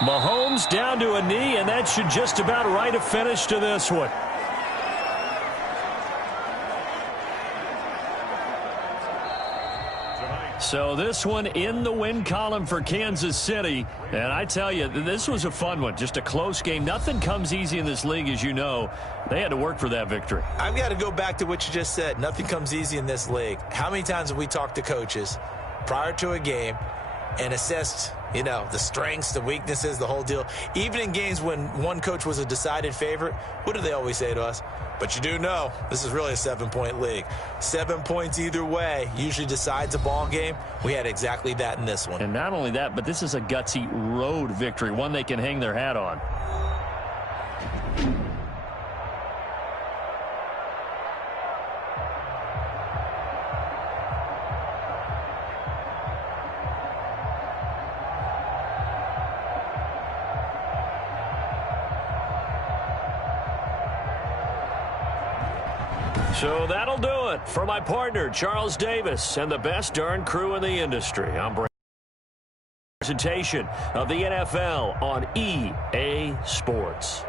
Mahomes down to a knee, and that should just about write a finish to this one. So this one in the win column for Kansas City. And I tell you, this was a fun one. Just a close game. Nothing comes easy in this league, as you know. They had to work for that victory. I've got to go back to what you just said. Nothing comes easy in this league. How many times have we talked to coaches prior to a game and assessed, you know, the strengths, the weaknesses, the whole deal? Even in games when one coach was a decided favorite, what do they always say to us? But you do know this is really a 7-point league. 7 points either way usually decides a ball game. We had exactly that in this one. And not only that, but this is a gutsy road victory, one they can hang their hat on. So that'll do it for my partner, Charles Davis, and the best darn crew in the industry. I'm Brandon. Presentation of the NFL on EA Sports.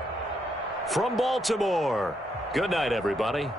From Baltimore, good night, everybody.